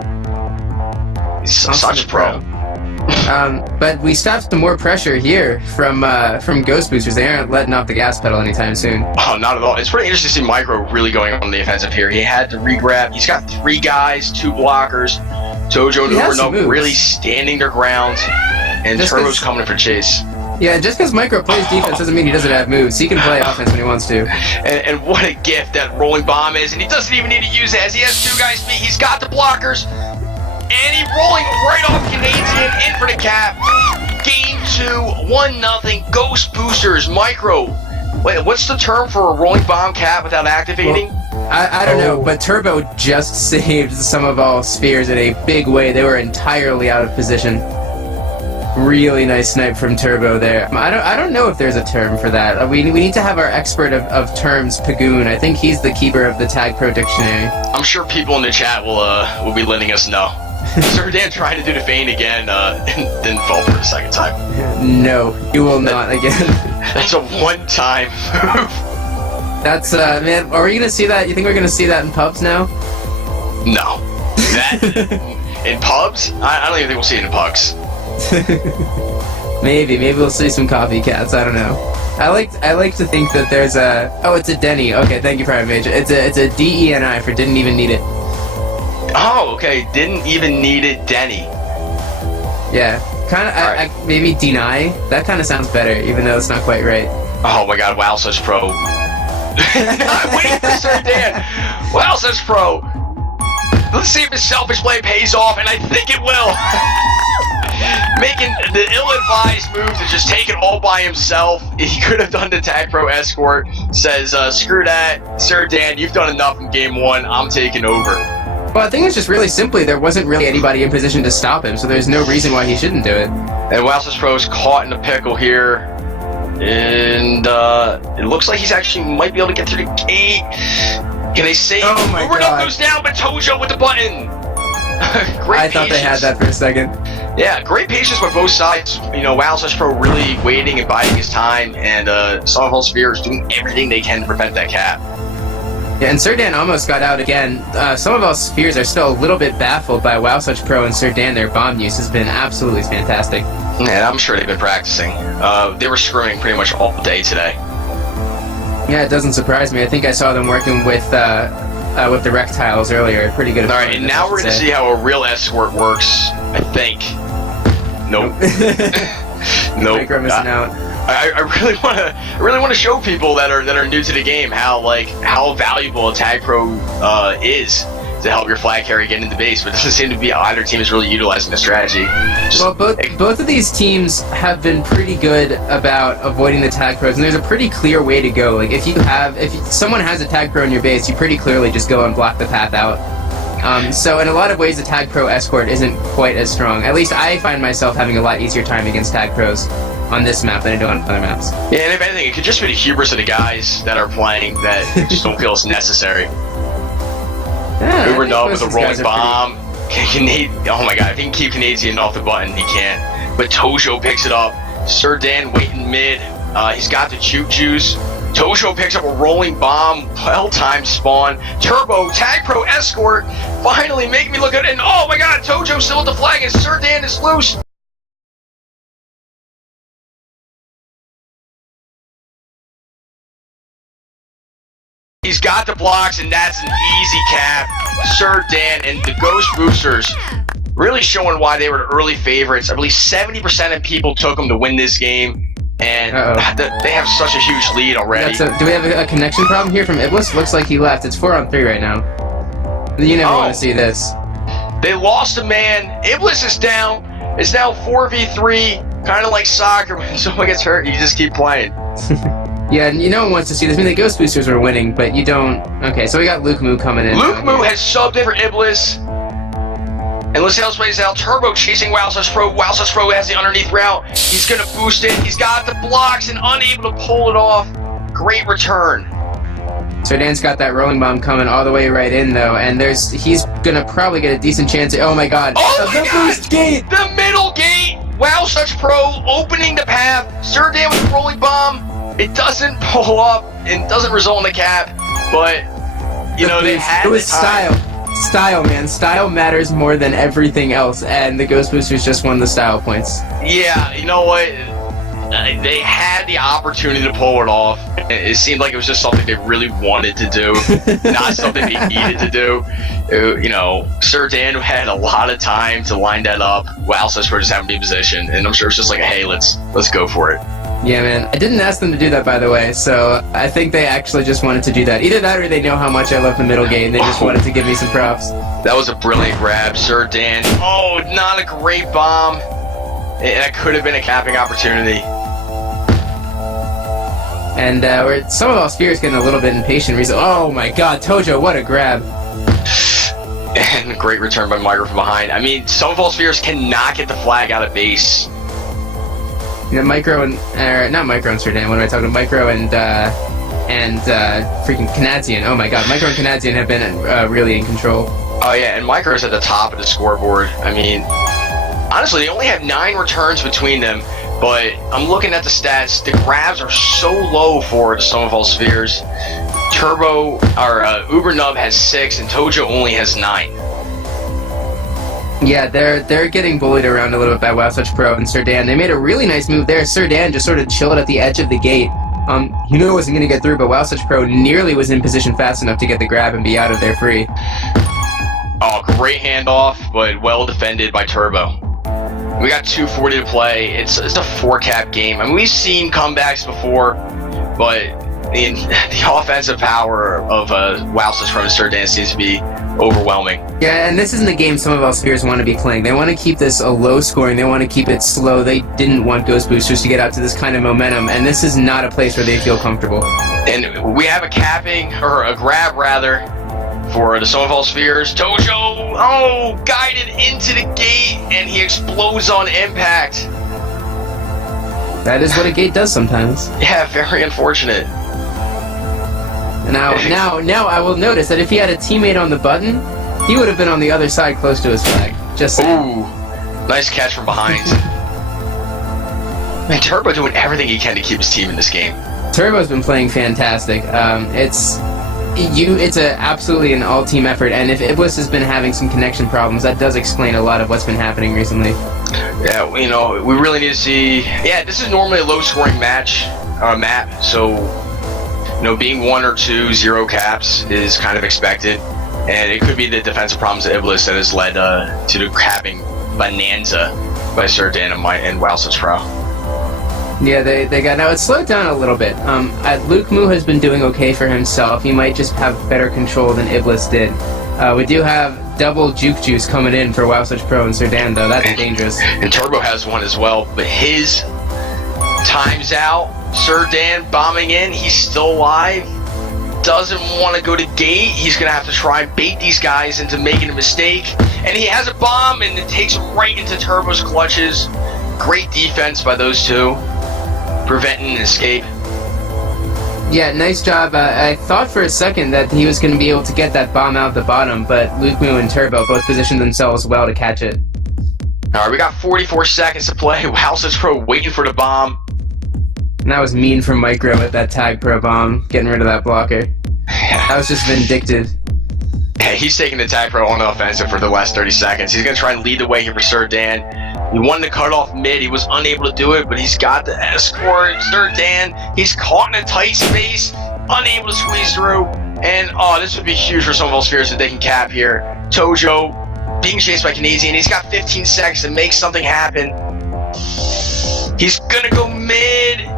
He's such a pro. But we stopped some more pressure here from Ghostboosters. They aren't letting off the gas pedal anytime soon. Oh, not at all. It's pretty interesting to see Micro really going on the offensive here. He had to re-grab. He's got 3 guys, 2 blockers. Tojo and Uber Nub really standing their ground, and Turbo's coming for chase. Yeah, just because Micro plays defense doesn't mean he doesn't have moves. He can play offense when he wants to. And what a gift that rolling bomb is. And he doesn't even need to use it as he has 2 guys speed. He's got the blockers. And he rolling right off Canadian in for the cap. Game 2, 1-0. Ghostboosters. Micro. Wait, what's the term for a rolling bomb cap without activating? Well, I don't know, but Turbo just saved some of all spheres in a big way. They were entirely out of position. Really nice snipe from Turbo there. I don't know if there's a term for that. We need to have our expert of terms, Pagoon. I think he's the keeper of the TagPro dictionary. I'm sure people in the chat will be letting us know. Sir Dan tried to do the feint again and didn't fall for the second time. No, you will not again. That's a one-time move. That's man. Are we gonna see that? You think we're gonna see that in pubs now? No. That in pubs? I don't even think we'll see it in pucks. Maybe we'll see some copycats. I don't know. I like to think that there's a it's a Denny. Okay, thank you, Private Major. It's a DENI for didn't even need it. Oh, okay. Didn't even need it, Denny. Yeah, kind of. I maybe deny. That kind of sounds better, even though it's not quite right. Oh my God! WowSuchPro. I'm waiting for Sir Dan. WowSuchPro. Let's see if his selfish play pays off, and I think it will. Making the ill-advised move to just take it all by himself. He could have done the TagPro escort. Says, screw that, Sir Dan, you've done enough in game 1. I'm taking over. Well, I think it's just really simply there wasn't really anybody in position to stop him, so there's no reason why he shouldn't do it. And WowSuchPro is caught in a pickle here. And it looks like he's actually might be able to get through the gate. Can they save? Oh my Uber God. goes down, but Tojo with the button. Great I thought they had that for a second. Yeah, great patience with both sides. You know, WowSuchPro really waiting and biding his time, and Sunnyvale Spheres doing everything they can to prevent that cap. Yeah, and Sir Dan almost got out again. Sunnyvale Spheres are still a little bit baffled by WowSuchPro and Sir Dan. Their bomb use has been absolutely fantastic. Yeah, I'm sure they've been practicing. They were screwing pretty much all day today. Yeah, it doesn't surprise me. I think I saw them working with the rectiles earlier. Pretty good. All right, and now we're going to see how a real escort works. I think. Nope. Nope. Micro missing out. I really want to show people that are new to the game how valuable a TagPro is to help your flag carrier get into base, but it doesn't seem to be either team is really utilizing the strategy. Well, both of these teams have been pretty good about avoiding the TagPros, and there's a pretty clear way to go. Like if someone has a TagPro in your base, you pretty clearly just go and block the path out. So in a lot of ways, the TagPro escort isn't quite as strong. At least I find myself having a lot easier time against TagPros on this map than I do on other maps. Yeah, and if anything, it could just be the hubris of the guys that are playing that just don't feel it's necessary. Yeah, Uber Nub with a rolling bomb. Oh my God, if he can keep Canadian off the button, he can't. But Tojo picks it up. Sir Dan waiting mid. He's got the juke juice. Tojo picks up a rolling bomb. Well-timed spawn. Turbo, TagPro escort. Finally make me look good. And oh my God, Tojo still with the flag and Sir Dan is loose. He's got the blocks, and that's an easy cap. Sir Dan and the Ghostboosters really showing why they were the early favorites. I believe 70% of people took them to win this game. and Uh-oh. they have such a huge lead already. Do we have a connection problem here from Iblis? Looks like he left. It's 4-on-3 right now. You never want to see this. They lost a man. Iblis is down. It's now 4v3, kind of like soccer. When someone gets hurt, you just keep playing. Yeah, and no one wants to see this. I mean, the Ghostboosters were winning, but you don't... Okay, so we got Luke Moo coming in. Luke Moo has subbed in for Iblis. And let's see how this plays out. Turbo chasing WoW/Pro. WoW/Pro has the underneath route. He's going to boost it. He's got the blocks and unable to pull it off. Great return. So Dan's got that rolling bomb coming all the way right in, though, and he's going to probably get a decent chance. Oh, my God. Oh, my God. Boost gate! The middle gate. WoW/Pro opening the path. Sir Dan with the rolling bomb. It doesn't pull up. It doesn't result in the cap, but, you know, they had it was the time. Style, man. Style matters more than everything else, and the Ghostboosters just won the style points. Yeah, you know what? They had the opportunity to pull it off. It seemed like it was just something they really wanted to do, not something they needed to do. You know, Sir Dan had a lot of time to line that up. WoW/Pro just happened to be in position, and I'm sure it's just like, hey, let's go for it. Yeah, man. I didn't ask them to do that, by the way, so I think they actually just wanted to do that. Either that or they know how much I love the middle game. They just wanted to give me some props. That was a brilliant grab, Sir Dan. Oh, not a great bomb. That could have been a capping opportunity. And some of our spheres getting a little bit impatient. Oh my God, Tojo, what a grab! And great return by Micro from behind. I mean, some of all spheres cannot get the flag out of base. You know, Micro and not Micro and Sir Dan. What am I talking about? Micro and freaking Canadian. Oh my God, Micro and Canadian have been really in control. Oh yeah, and Micro's at the top of the scoreboard. I mean, honestly, they only have 9 returns between them. But I'm looking at the stats. The grabs are so low for some of all spheres. Turbo or Uber Nub has 6, and Tojo only has 9. Yeah, they're getting bullied around a little bit by WoW/Pro and Sir Dan. They made a really nice move there. Sir Dan just sort of chilled at the edge of the gate. He knew it wasn't going to get through, but WoW/Pro nearly was in position fast enough to get the grab and be out of there free. Oh, great handoff, but well defended by Turbo. We got 2:40 to play. It's a 4-cap game. I mean, we've seen comebacks before, but the offensive power of WoW/Pro and Sir Dan seems to be overwhelming. Yeah, and this isn't the game some of our spheres want to be playing. They want to keep this a low scoring. They want to keep it slow. They didn't want Ghostboosters to get out to this kind of momentum, and this is not a place where they feel comfortable. And we have a capping, or a grab rather, for the Some of All Spheres. Tojo, guided into the gate, and he explodes on impact. That is what a gate does sometimes. Yeah, very unfortunate. Now I will notice that if he had a teammate on the button, he would have been on the other side close to his flag. Just saying. Ooh, nice catch from behind. Man, Turbo doing everything he can to keep his team in this game. Turbo's been playing fantastic. It's absolutely an all-team effort, and if Iblis has been having some connection problems, that does explain a lot of what's been happening recently. Yeah, we really need to see. Yeah, this is normally a low-scoring map, so being 1 or 2 0 caps is kind of expected, and it could be the defensive problems of Iblis that has led to the capping bonanza by Sir Dan and WoW/Pro. Yeah, they got... Now, it's slowed down a little bit. Luke Moo has been doing okay for himself. He might just have better control than Iblis did. We do have double juke juice coming in for WoW/Pro and Sir Dan, though. That's dangerous. And Turbo has one as well, but his time's out. Sir Dan bombing in. He's still alive. Doesn't want to go to gate. He's going to have to try and bait these guys into making a mistake. And he has a bomb, and it takes him right into Turbo's clutches. Great defense by those two, preventing an escape. Yeah, nice job. I thought for a second that he was going to be able to get that bomb out the bottom, but Luke Moo and Turbo both positioned themselves well to catch it. Alright, we got 44 seconds to play. WoW/Pro waiting for the bomb. And that was mean from Micro with that TagPro bomb, getting rid of that blocker. That was just vindictive. Yeah, he's taking the TagPro on the offensive for the last 30 seconds. He's going to try and lead the way here for Sir Dan. He wanted to cut off mid. He was unable to do it, but he's got the escort. Sir Dan, he's caught in a tight space, unable to squeeze through. And, this would be huge for some of those spheres that they can cap here. Tojo being chased by Canadian. He's got 15 seconds to make something happen. He's going to go mid.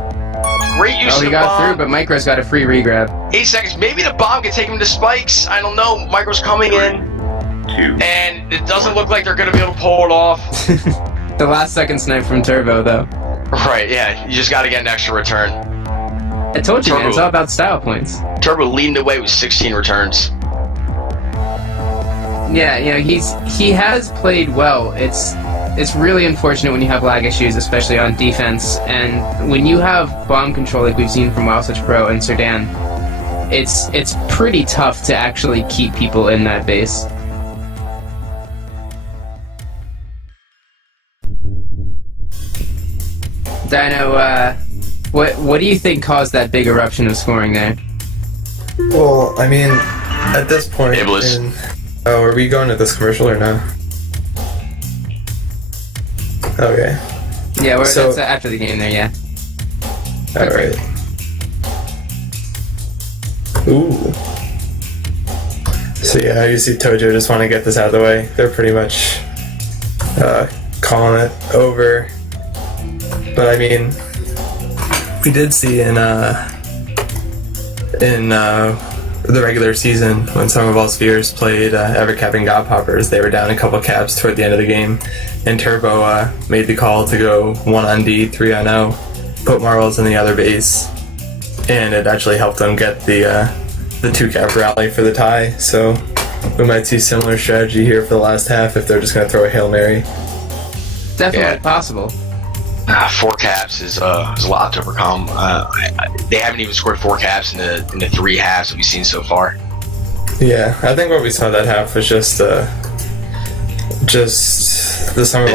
Great use Oh, of he the got bomb. through, but Micro's got a free regrab. 8 seconds. Maybe the bomb can take him to spikes. I don't know. Micro's coming in. 2. And it doesn't look like they're going to be able to pull it off. The last second snipe from Turbo, though. Right, yeah. You just got to get an extra return. I told you, man, Turbo. it's all about style points. Turbo leading the way with 16 returns. Yeah, he has played well. It's really unfortunate when you have lag issues, especially on defense, and when you have bomb control like we've seen from WoW Such Pro and Serdan, it's pretty tough to actually keep people in that base. Dino, what do you think caused that big eruption of scoring there? Well, I mean, at this point, oh, are we going to this commercial or no? Okay. Yeah, So- that's after the game there, yeah. All right. Ooh. So yeah, you see Tojo just want to get this out of the way. They're pretty much calling it over. But I mean, we did see in the regular season when some of all Spheres played Evercap and Godpoppers, they were down a couple caps toward the end of the game, and Turbo made the call to go 1 on D, 3 on O, put Marvels in the other base, and it actually helped them get the 2 cap rally for the tie. So we might see similar strategy here for the last half if they're just going to throw a Hail Mary. Definitely possible. 4 caps is a lot to overcome. They haven't even scored 4 caps in the 3 halves that we've seen so far. Yeah, I think what we saw that half was just the Summer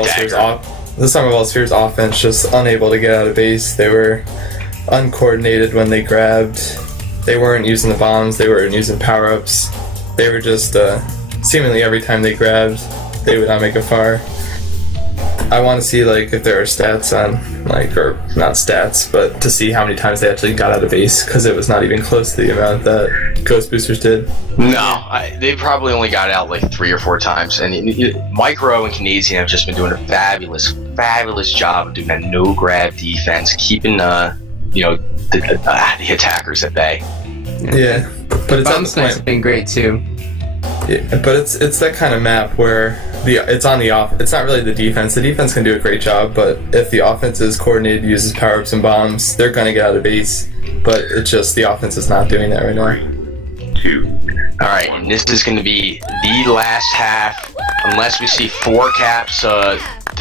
Ball Spheres offense just unable to get out of base. They were uncoordinated when they grabbed. They weren't using the bombs. They weren't using power-ups. They were just seemingly every time they grabbed, they would not make a fire. I want to see if there are stats on or not stats, but to see how many times they actually got out of base, because it was not even close to the amount that Ghostboosters did. No, they probably only got out 3 or 4 times, and Micro and Canadian have just been doing a fabulous job of doing that no grab defense, keeping the attackers at bay. Yeah, but it's Bomb snipes have been great too. Yeah, but it's that kind of map where it's on the off. It's not really the defense. The defense can do a great job, but if the offense is coordinated, uses power-ups and bombs, they're gonna get out of base. But it's just the offense is not doing that right now. 2. All right, and this is going to be the last half, unless we see 4 caps to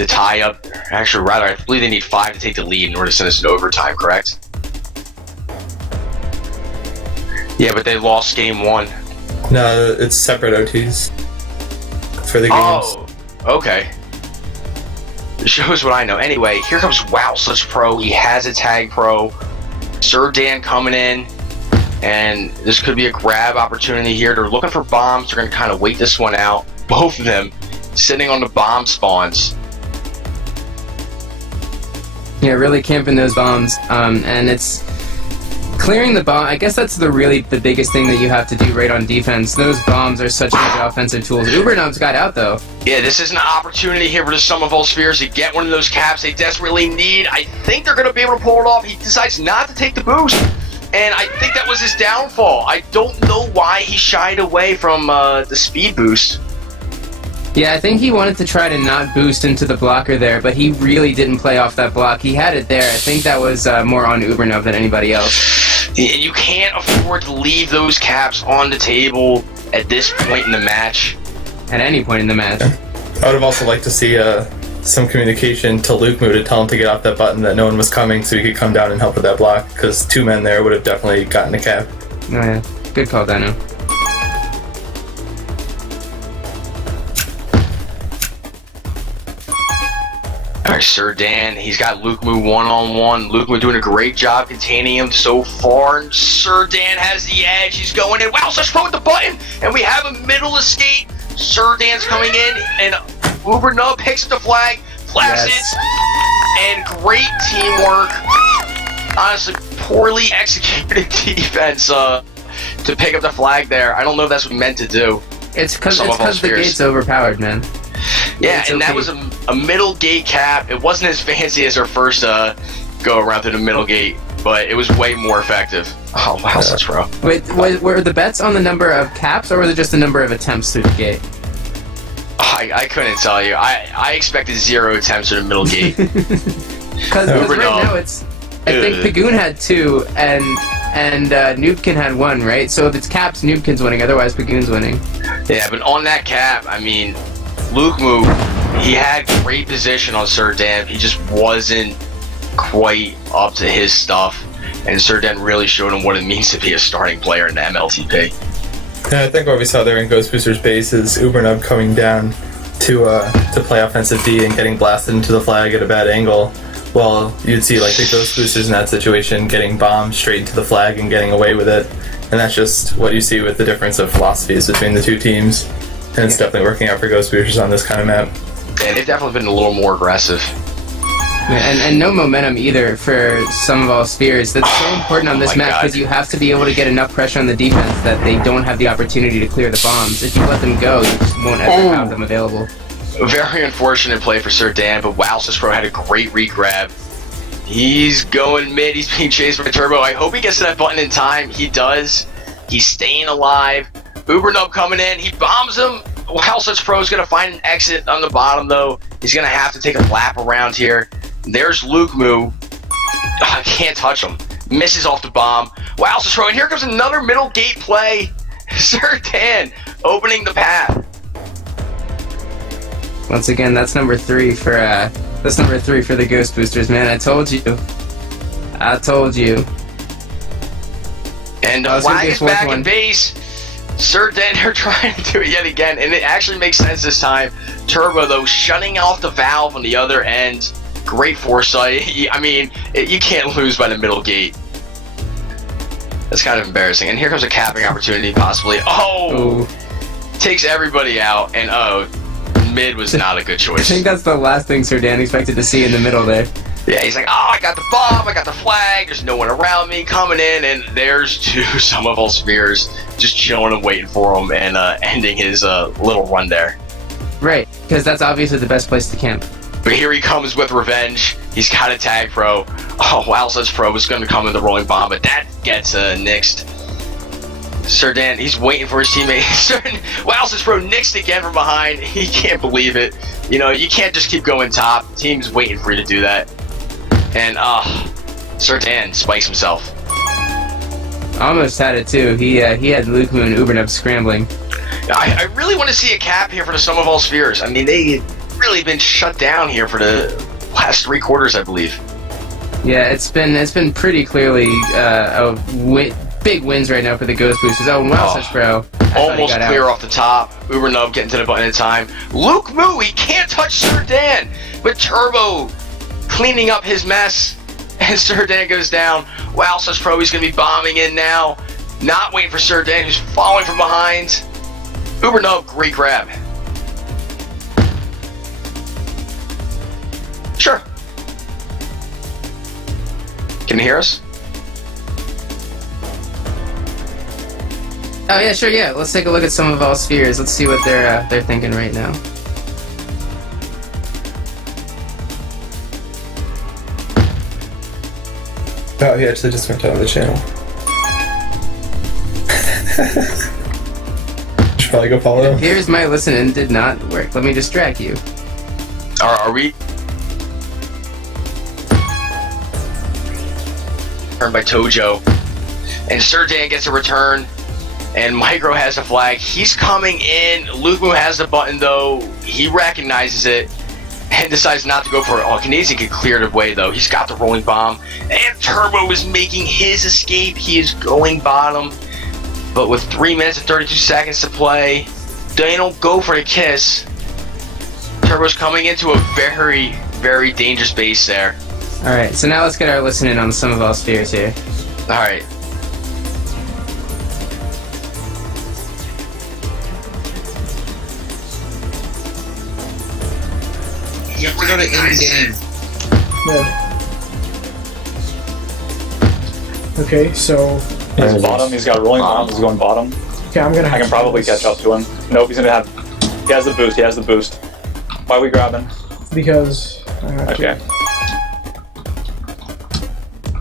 tie up. Actually, rather, I believe they need 5 to take the lead in order to send us into overtime. Correct? Yeah, but they lost game 1. No, it's separate OTs for the games. Oh, okay. It shows what I know. Anyway, here comes WoW Such Pro. He has a TagPro. Sir Dan coming in, and this could be a grab opportunity here. They're looking for bombs. They're going to kind of wait this one out. Both of them sitting on the bomb spawns. Yeah, really camping those bombs, and it's clearing the bomb. I guess that's the biggest thing that you have to do right on defense. Those bombs are such good offensive tools. Ubernub's got out though. Yeah, this is an opportunity here for the Sum of All Spheres to get one of those caps they desperately need. I think they're going to be able to pull it off. He decides not to take the boost, and I think that was his downfall. I don't know why he shied away from the speed boost. Yeah, I think he wanted to try to not boost into the blocker there, but he really didn't play off that block. He had it there. I think that was more on Ubernub than anybody else. You can't afford to leave those caps on the table at this point in the match. At any point in the match. I would have also liked to see some communication to Luke Moo to tell him to get off that button, that no one was coming, so he could come down and help with that block, because 2 men there would have definitely gotten a cap. Oh yeah, good call, Dino. Alright, Sir Dan, he's got Luke Moo one-on-one. Luke Moo doing a great job containing him so far. And Sir Dan has the edge. He's going in. Wow, Such Pro with the button. And we have a middle escape. Sir Dan's coming in. And Ubernub picks the flag. Flashes. Yes. And great teamwork. Honestly, poorly executed defense to pick up the flag there. I don't know if that's what he meant to do. It's because the gate's overpowered, man. Yeah, It's and that okay. was a middle gate cap. It wasn't as fancy as our first go around through the middle gate, but but it was way more effective. Oh wow, such pro. Wait, were the bets on the number of caps, or was it just the number of attempts through the gate? I couldn't tell you. I expected 0 attempts at the middle gate. Because right now it's, I think Pagoon had 2 and Noobkin had 1, right? So if it's caps, Noobkin's winning. Otherwise, Pagoon's winning. Yeah, but on that cap, I mean, Luke Moo, he had great position on Sir Dan. He just wasn't quite up to his stuff, and Sir Dan really showed him what it means to be a starting player in the MLTP. Yeah, I think what we saw there in Ghostboosters base is Ubernub coming down to play offensive D and getting blasted into the flag at a bad angle. Well, you'd see like the Ghostboosters in that situation getting bombed straight into the flag and getting away with it. And that's just what you see with the difference of philosophies between the two teams. And it's definitely working out for Ghostboosters on this kind of map. And they've definitely been a little more aggressive. And no momentum either for some of all spheres. That's so important on this map because you have to be able to get enough pressure on the defense that they don't have the opportunity to clear the bombs. If you let them go, you just won't ever have them available. A very unfortunate play for Sir Dan, but wow, Pro had a great re-grab. He's going mid, he's being chased by Turbo. I hope he gets to that button in time. He does. He's staying alive. Ubernub coming in, he bombs him. Wow, Pro is going to find an exit on the bottom though. He's going to have to take a lap around here. There's Luke Moo. I can't touch him. Misses off the bomb. Wow, Pro, and here comes another middle gate play. Sir Dan opening the path. Once again, that's number 3 for the Ghostboosters, man. I told you. And Wagon's back in base. Sir Dan, they're trying to do it yet again, and it actually makes sense this time. Turbo, though, shutting off the valve on the other end. Great foresight. I mean, you can't lose by the middle gate. That's kind of embarrassing. And here comes a capping opportunity, possibly. Oh! Takes everybody out, and mid was not a good choice. I think that's the last thing Sir Dan expected to see in the middle there. Yeah, he's like, oh, I got the bomb, I got the flag, there's no one around me, coming in, and there's 2 Some of All Spheres just chilling and waiting for him and ending his little run there. Right, because that's obviously the best place to camp. But here he comes with revenge. He's got a TagPro. Oh, Wowzers Pro is going to come in the rolling bomb, but that gets nixed. Sir Dan, he's waiting for his teammate. Wowzers Pro nixed again from behind. He can't believe it. You know, you can't just keep going top. The team's waiting for you to do that. And, Sir Dan spikes himself. Almost had it, too. He had Luke Moo and Ubernub scrambling. I really want to see a cap here for the Sum of All Spheres. I mean, they've really been shut down here for the last 3 quarters, I believe. Yeah, it's been pretty clearly big wins right now for the Ghostboosters. Oh, wow, such pro. Almost clear off the top. Ubernub getting to the button in time. Luke Moo, he can't touch Sir Dan, but Turbo cleaning up his mess, and Sir Dan goes down. Wow, such pro, he's going to be bombing in now. Not waiting for Sir Dan, who's following from behind. Ubernub, great grab. Sure. Can you hear us? Oh yeah, sure, yeah. Let's take a look at Some of All Spheres. Let's see what they're thinking right now. Oh, he actually just went out of the channel. Should probably go follow him. Here's my listen did not work. Let me distract you. Are we? Turned by Tojo. And Sir Dan gets a return. And Micro has a flag. He's coming in. Luke Moo has the button though. He recognizes it and decides not to go for it. Oh, Canadian can clear the way though. He's got the rolling bomb. And Turbo is making his escape. He is going bottom. But with 3 minutes and 32 seconds to play, they don't go for the kiss. Turbo's coming into a very, very dangerous base there. Alright, so now let's get our listening on Some of All Spheres here. Alright. You have to go to in-game. Yeah. Okay, so... He's bottom, he's got a rolling bomb, he's going bottom. Okay, I'm gonna have I can probably catch up to him. Nope, he's gonna have... He has the boost, Why are we grabbing? Because I have Okay.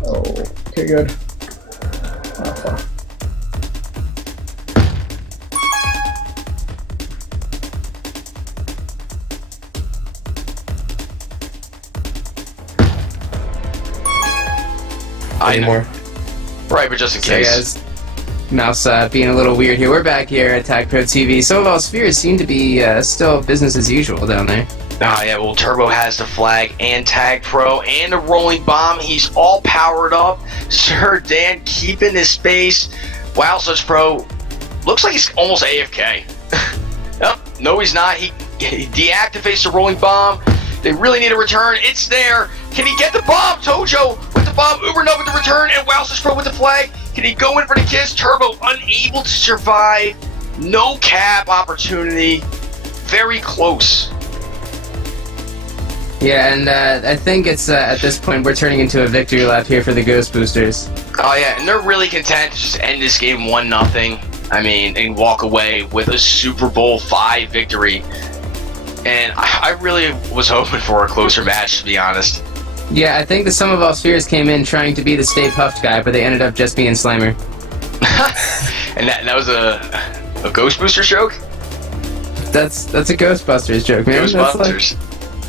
to. Okay, good. Anymore. Right, but just in case. Guys, Mouse being a little weird here. We're back here at TagPro TV. Some of our spheres seem to be still business as usual down there. Ah, yeah, well, Turbo has the flag and TagPro and the rolling bomb. He's all powered up. Sir Dan keeping his space. Wow, such pro. Looks like he's almost AFK. Yep, no, he's not. He deactivates the rolling bomb. They really need a return. It's there. Can he get the bomb? Tojo with the bomb. Ubernut with the return. And wow, such pro with the flag. Can he go in for the kiss? Turbo unable to survive. No cap opportunity. Very close. Yeah, and I think it's at this point we're turning into a victory lap here for the Ghostboosters. Oh yeah, and they're really content to just end this game 1-0. I mean, and walk away with a Superball V victory. And I really was hoping for a closer match, to be honest. Yeah, I think the Sum of All Spheres came in trying to be the Stay Puft guy, but they ended up just being Slimer. And that was a Ghostbooster joke? That's a Ghostbusters joke, man. Ghostbusters.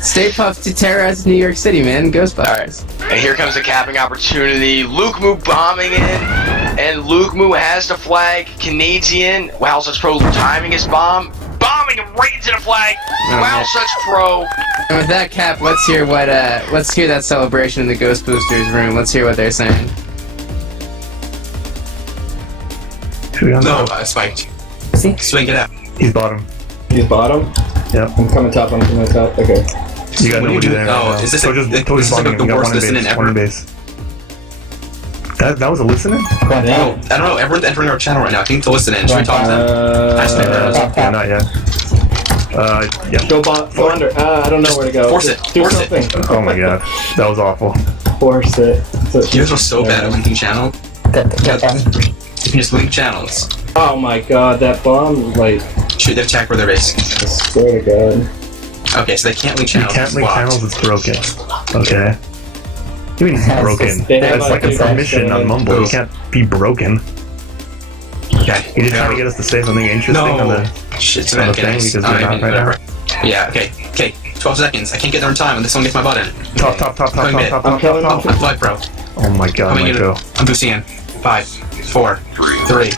Stay Puft to terrorize New York City, man. Ghostbusters. All right. And here comes the capping opportunity. Luke Moo bombing in. And Luke Moo has the flag. Canadian. Wow, such pro timing his bomb. Bombing him right into the flag. Wow, such pro. And with that cap, let's hear that celebration in the Ghostboosters room. Let's hear what they're saying. No, spiked. See? Swing it out. He's bottom. He's bottom? Yep. I'm coming top, Okay. You got nobody there. Oh, is this Tojo's like bombing. the We got worst one in listening base. ever? One in base. That was a listening? No, I don't know. Everyone's entering our channel right now. I think to listen in. Should we talk to them? Yeah, not yet. Yeah. Go under. I don't know where to go. Force it. Do Force something. it. Oh my god. That was awful. Force it. You guys are so bad at linking channel. You can just link channels. Oh my god, that bomb, like... Shoot their attack where they're base. I swear to god. Okay, so they can't link You channels. can't link Blocked. channels, it's broken. Okay. What do you mean it's broken? They have That's like a like permission on Mumble. You can't be broken. Okay. You're just trying to get us to say something interesting on the Shit, on the thing because we're not right now. Yeah, okay. 12 seconds. I can't get there in time unless someone gets my button. Top. Oh, I'm fly pro. Oh my god, I'm Michael. I'm boosting in. 5, 4, 3.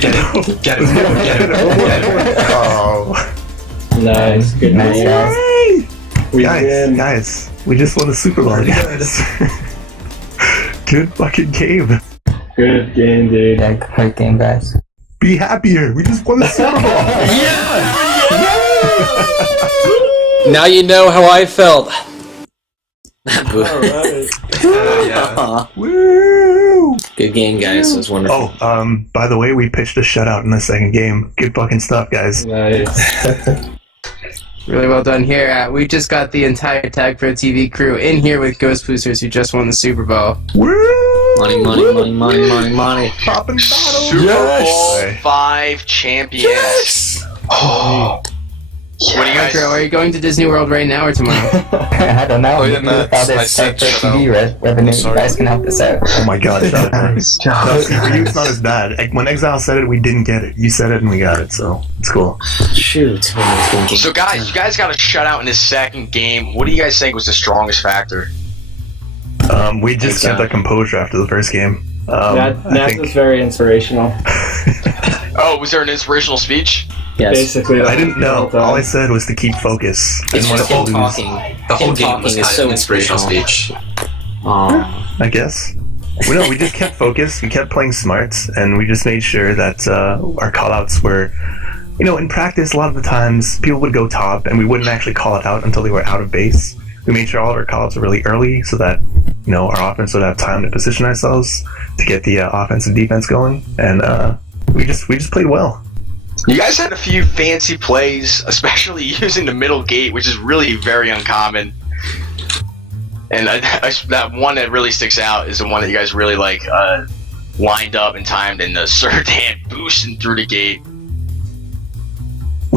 Get it. Get it. Oh. Nice. Good Nice, night. guys. Guys, we just won a Superball, guys. Good fucking game. Good game, dude. Yeah, great game, guys. Be happier. We just won the Superball. Now you know how I felt. Alright. Yeah. Woo! Good game, guys. It was wonderful. Oh, by the way, we pitched a shutout in the second game. Good fucking stuff, guys. Nice. Really well done here. We just got the entire TagPro TV crew in here with Ghostboosters who just won the Super Bowl. Woo! Money. Popping bottles. Superball V champions. Yes! Oh. What do you guys... Micro, are you going to Disney World right now or tomorrow? I don't know. Oh, yeah, Maybe Matt, without I this said TagPro shut TV revenue, you guys can help us out. Oh my god, nice job. No, see, for you, it's not as bad. Like, when Exile said it, we didn't get it. You said it and we got it, so it's cool. Shoot. So guys, you guys got a shutout in this second game. What do you guys think was the strongest factor? We just kept that composure after the first game. Nats was very inspirational. Oh, was there an inspirational speech? Yes. Basically, I didn't know. All I said was to keep focus. I didn't want to lose. The whole game was is kind so of an inspirational speech. I guess. We just kept focus. We kept playing smarts, and we just made sure that our callouts were, in practice. A lot of the times, people would go top, and we wouldn't actually call it out until they were out of base. We made sure all of our callouts were really early, so that our offense would have time to position ourselves to get the offense and defense going, and we just played well. You guys had a few fancy plays, especially using the middle gate, which is really very uncommon. And that one that really sticks out is the one that you guys really lined up and timed, and the Sir Dan boosting through the gate.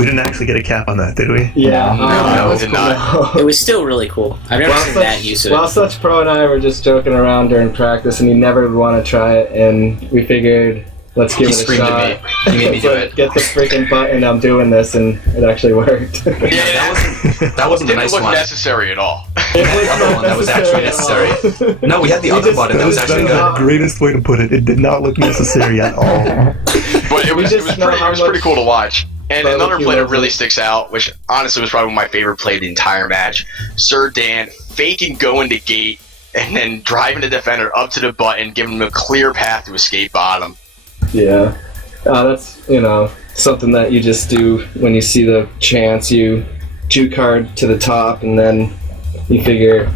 We didn't actually get a cap on that, did we? Yeah. No, it we did not. It was still really cool. I've never seen that use of it. Well, Such Pro and I were just joking around during practice, and he never would want to try it, and we figured, let's give it a shot. At me. He made me do it. Get the freaking button, I'm doing this, and it actually worked. That wasn't the Didn't nice look one. necessary at all. The other one that was actually necessary. No, we had the other button that was actually That's good. the greatest way to put it. It did not look necessary at all. But it was pretty cool to watch. And Barbecue another play that was really it. sticks out, which honestly was probably my favorite play of the entire match. Sir Dan faking going to gate and then driving the defender up to the button, giving him a clear path to escape bottom. Yeah. That's, something that you just do when you see the chance. You juke card to the top, and then you figure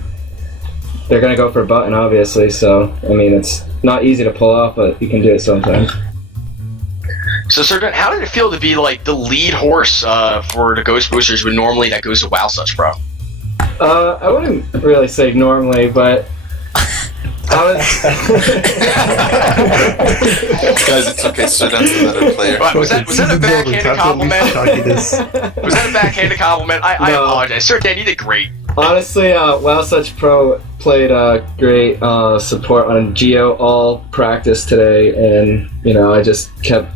they're going to go for a button, obviously. So, it's not easy to pull off, but you can do it sometimes. So, Sir Dan, how did it feel to be like the lead horse for the Ghostboosters when normally that goes to WoW Such Pro? I wouldn't really say normally, but I was. Guys, it's okay. Sir Dan's a better player. Was that a backhanded compliment? Was that a backhanded compliment? I No. apologize. Sir Dan, you did great. Honestly, WoW Such Pro played great support on Geo all practice today, and I just kept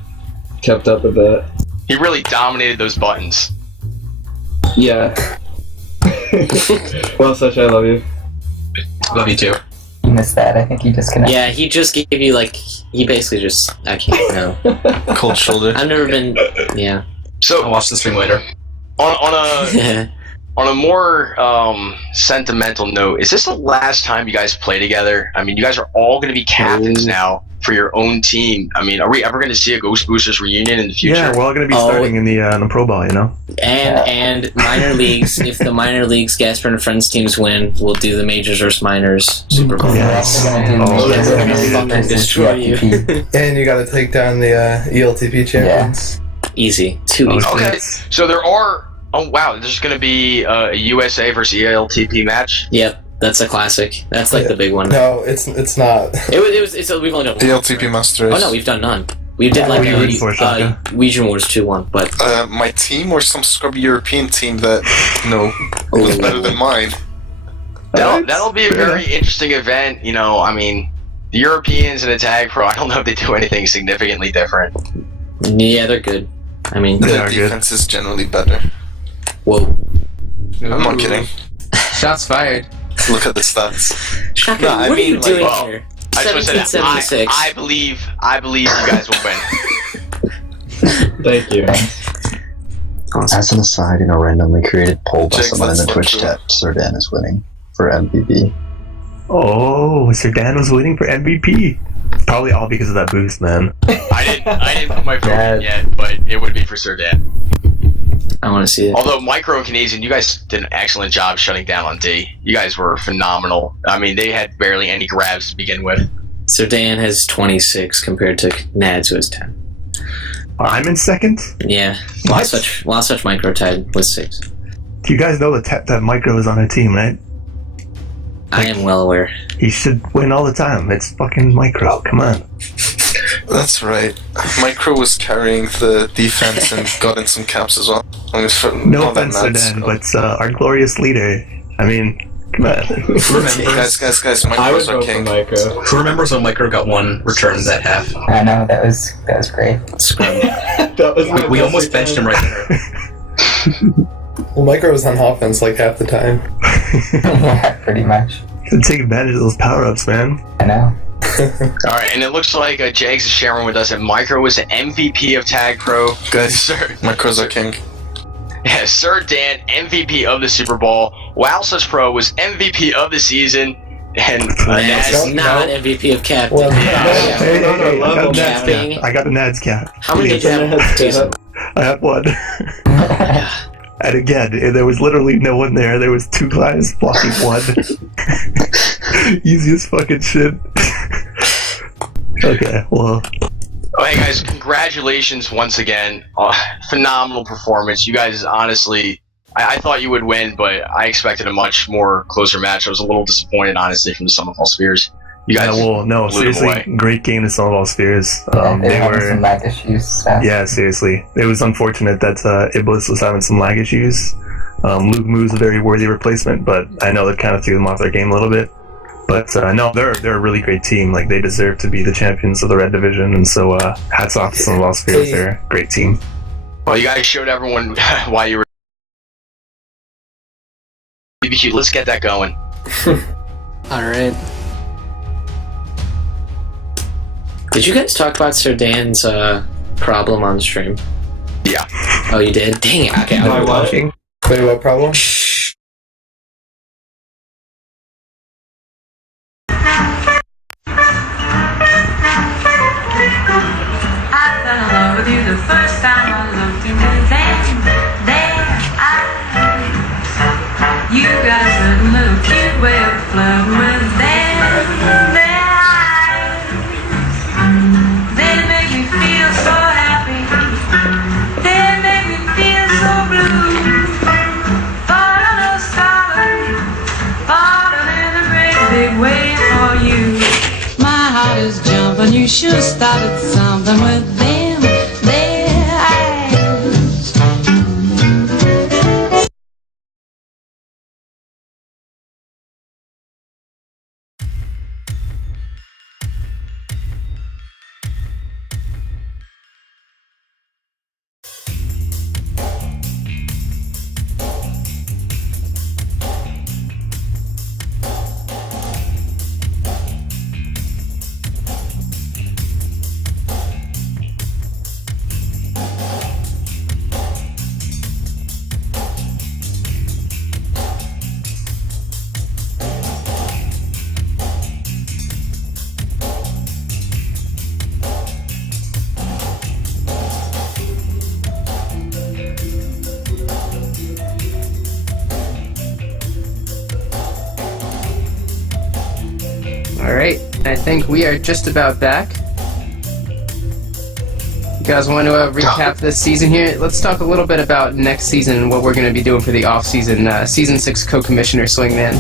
up with that. He really dominated those buttons. Yeah. WoW Such, I love you. Love you too. You missed that. I think he disconnected. Yeah, he just gave you he basically just, I can't know. Cold shoulder. I've never been, yeah. So I'll watch the stream later. On a more sentimental note, is this the last time you guys play together? You guys are all going to be captains now for your own team. Are we ever going to see a Ghostboosters reunion in the future? Yeah, we're all going to be starting in the Pro Ball, And minor leagues, if the minor leagues Gasper and Friends teams win, we'll do the majors versus minors Super Bowl. Yes. That's gonna do Fucking destroy you. And you gotta take down the ELTP champions. Easy. Too easy. Okay, so there are... Oh, wow, there's going to be a USA versus ELTP match? Yep, that's a classic. That's the big one. No, it's not. We've only done one. The LTP Masters. Oh no, we've done none. We did What are you rooting for, Shaka? Legion Wars 2-1, but... My team or some scrubby European team that, was better than mine. That'll be a very interesting event. The Europeans and the TagPro, I don't know if they do anything significantly different. Yeah, they're good. Their defense is generally better. Whoa. I'm not kidding. Shots fired. Look at the stats. Shaka, No, I what are you mean, doing like, here? I just want to say that 1776. I believe you guys will win. Thank you. As an aside, in a randomly created poll by Jake, someone in the that's Twitch not chat, Sir Dan is winning for MVP. Oh, Sir Dan was waiting for MVP. Probably all because of that boost, man. I didn't put my vote in yet, but it would be for Sir Dan. I want to see it. Although Micro and Canadian, you guys did an excellent job shutting down on D. You guys were phenomenal. They had barely any grabs to begin with. So Dan has 26 compared to Nads, who has 10. I'm in second? Yeah. Last such Micro tied with 6. Do you guys know that Micro is on our team, right? I am well aware. He should win all the time. It's fucking Micro. Come on. That's right. Micro was carrying the defense and got in some caps as well. No offense, Sir Dan, but our glorious leader. Come on. Guys, I would Micro's our go for king. Micro. Who remembers when Micro got 1 return that half? I know, that was great. Scrum. That was my We best almost benched him return. right there. Well, Micro was on offense half the time. Yeah, pretty much. Should take advantage of those power-ups, man. I know. Alright, and it looks like Jags is sharing with us that Micro was the MVP of TagPro. Guys, Sir, Micro's our king. yeah, Sir Dan, MVP of the Super Bowl. WoW Such Pro was MVP of the season. And Nads not MVP of captain. Well, Hey, I got the Nads capping. cap. I got the Nads cap. How many did you have Please. this season? I had one. And again, there was literally no one there. There was 2 guys blocking one. Easiest fucking shit. Okay, well. Oh, hey guys, congratulations once again. Phenomenal performance. You guys, honestly, I thought you would win, but I expected a much more closer match. I was a little disappointed, honestly, from the Sum of All Spheres. You guys no, blew them seriously, away. great game to Snowball Spheres. They're having some lag issues. So. Yeah, seriously. It was unfortunate that Iblis was having some lag issues. Luke Moo's a very worthy replacement, but I know that kind of threw them off their game a little bit. But no, they're a really great team. Like, they deserve to be the champions of the Red Division, and so hats off to Snowball Spheres. They're a great team. Well, you guys showed everyone why you were BBQ. Let's get that going. Alright. Did you guys talk about Sir Dan's problem on stream? Yeah. Oh, you did? Dang it. Okay, Am I watching? Wait, what problem? I fell in love with you the first time I looked into their eyes. You got a certain little cute way of flirting with their eyes. They make me feel so happy. They make me feel so blue. Falling solid, falling in a great big way for you. My heart is jumping, you should start at something with them, their eyes. Alright, I think we are just about back. You guys want to recap this season here? Let's talk a little bit about next season and what we're going to be doing for the off-season. Season 6 co-commissioner Swingman.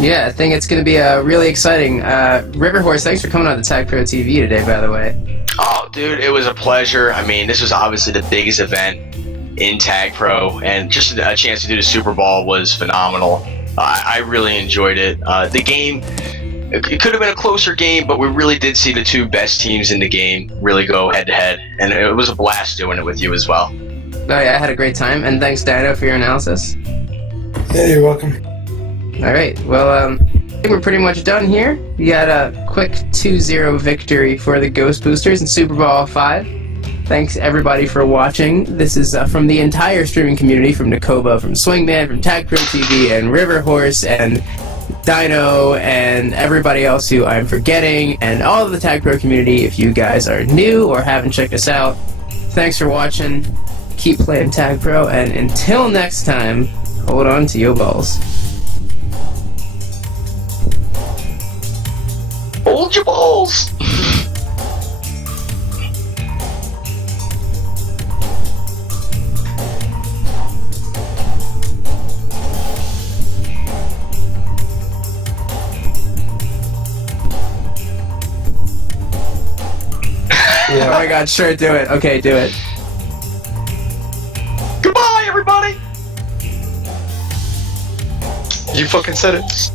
Yeah, I think it's going to be really exciting. River Horse, thanks for coming on the TagPro TV today, by the way. Oh, dude, it was a pleasure. I mean, this was obviously the biggest event in TagPro, and just a chance to do the Super Bowl was phenomenal. I really enjoyed it. The game, it could have been a closer game, but we really did see the two best teams in the game really go head-to-head, and it was a blast doing it with you as well. Oh yeah, I had a great time, and thanks Dino for your analysis. Yeah, you're welcome. Alright, well, I think we're pretty much done here. We got a quick 2-0 victory for the Ghostboosters in Superball V. Thanks everybody for watching. This is from the entire streaming community, from Nakoba, from Swingman, from TagPro TV, and River Horse, and Dino, and everybody else who I'm forgetting, and all of the TagPro community. If you guys are new or haven't checked us out, thanks for watching. Keep playing TagPro, and until next time, hold on to your balls. Hold your balls! Oh my god, sure, do it. Okay, do it. Goodbye, everybody! You fucking said it.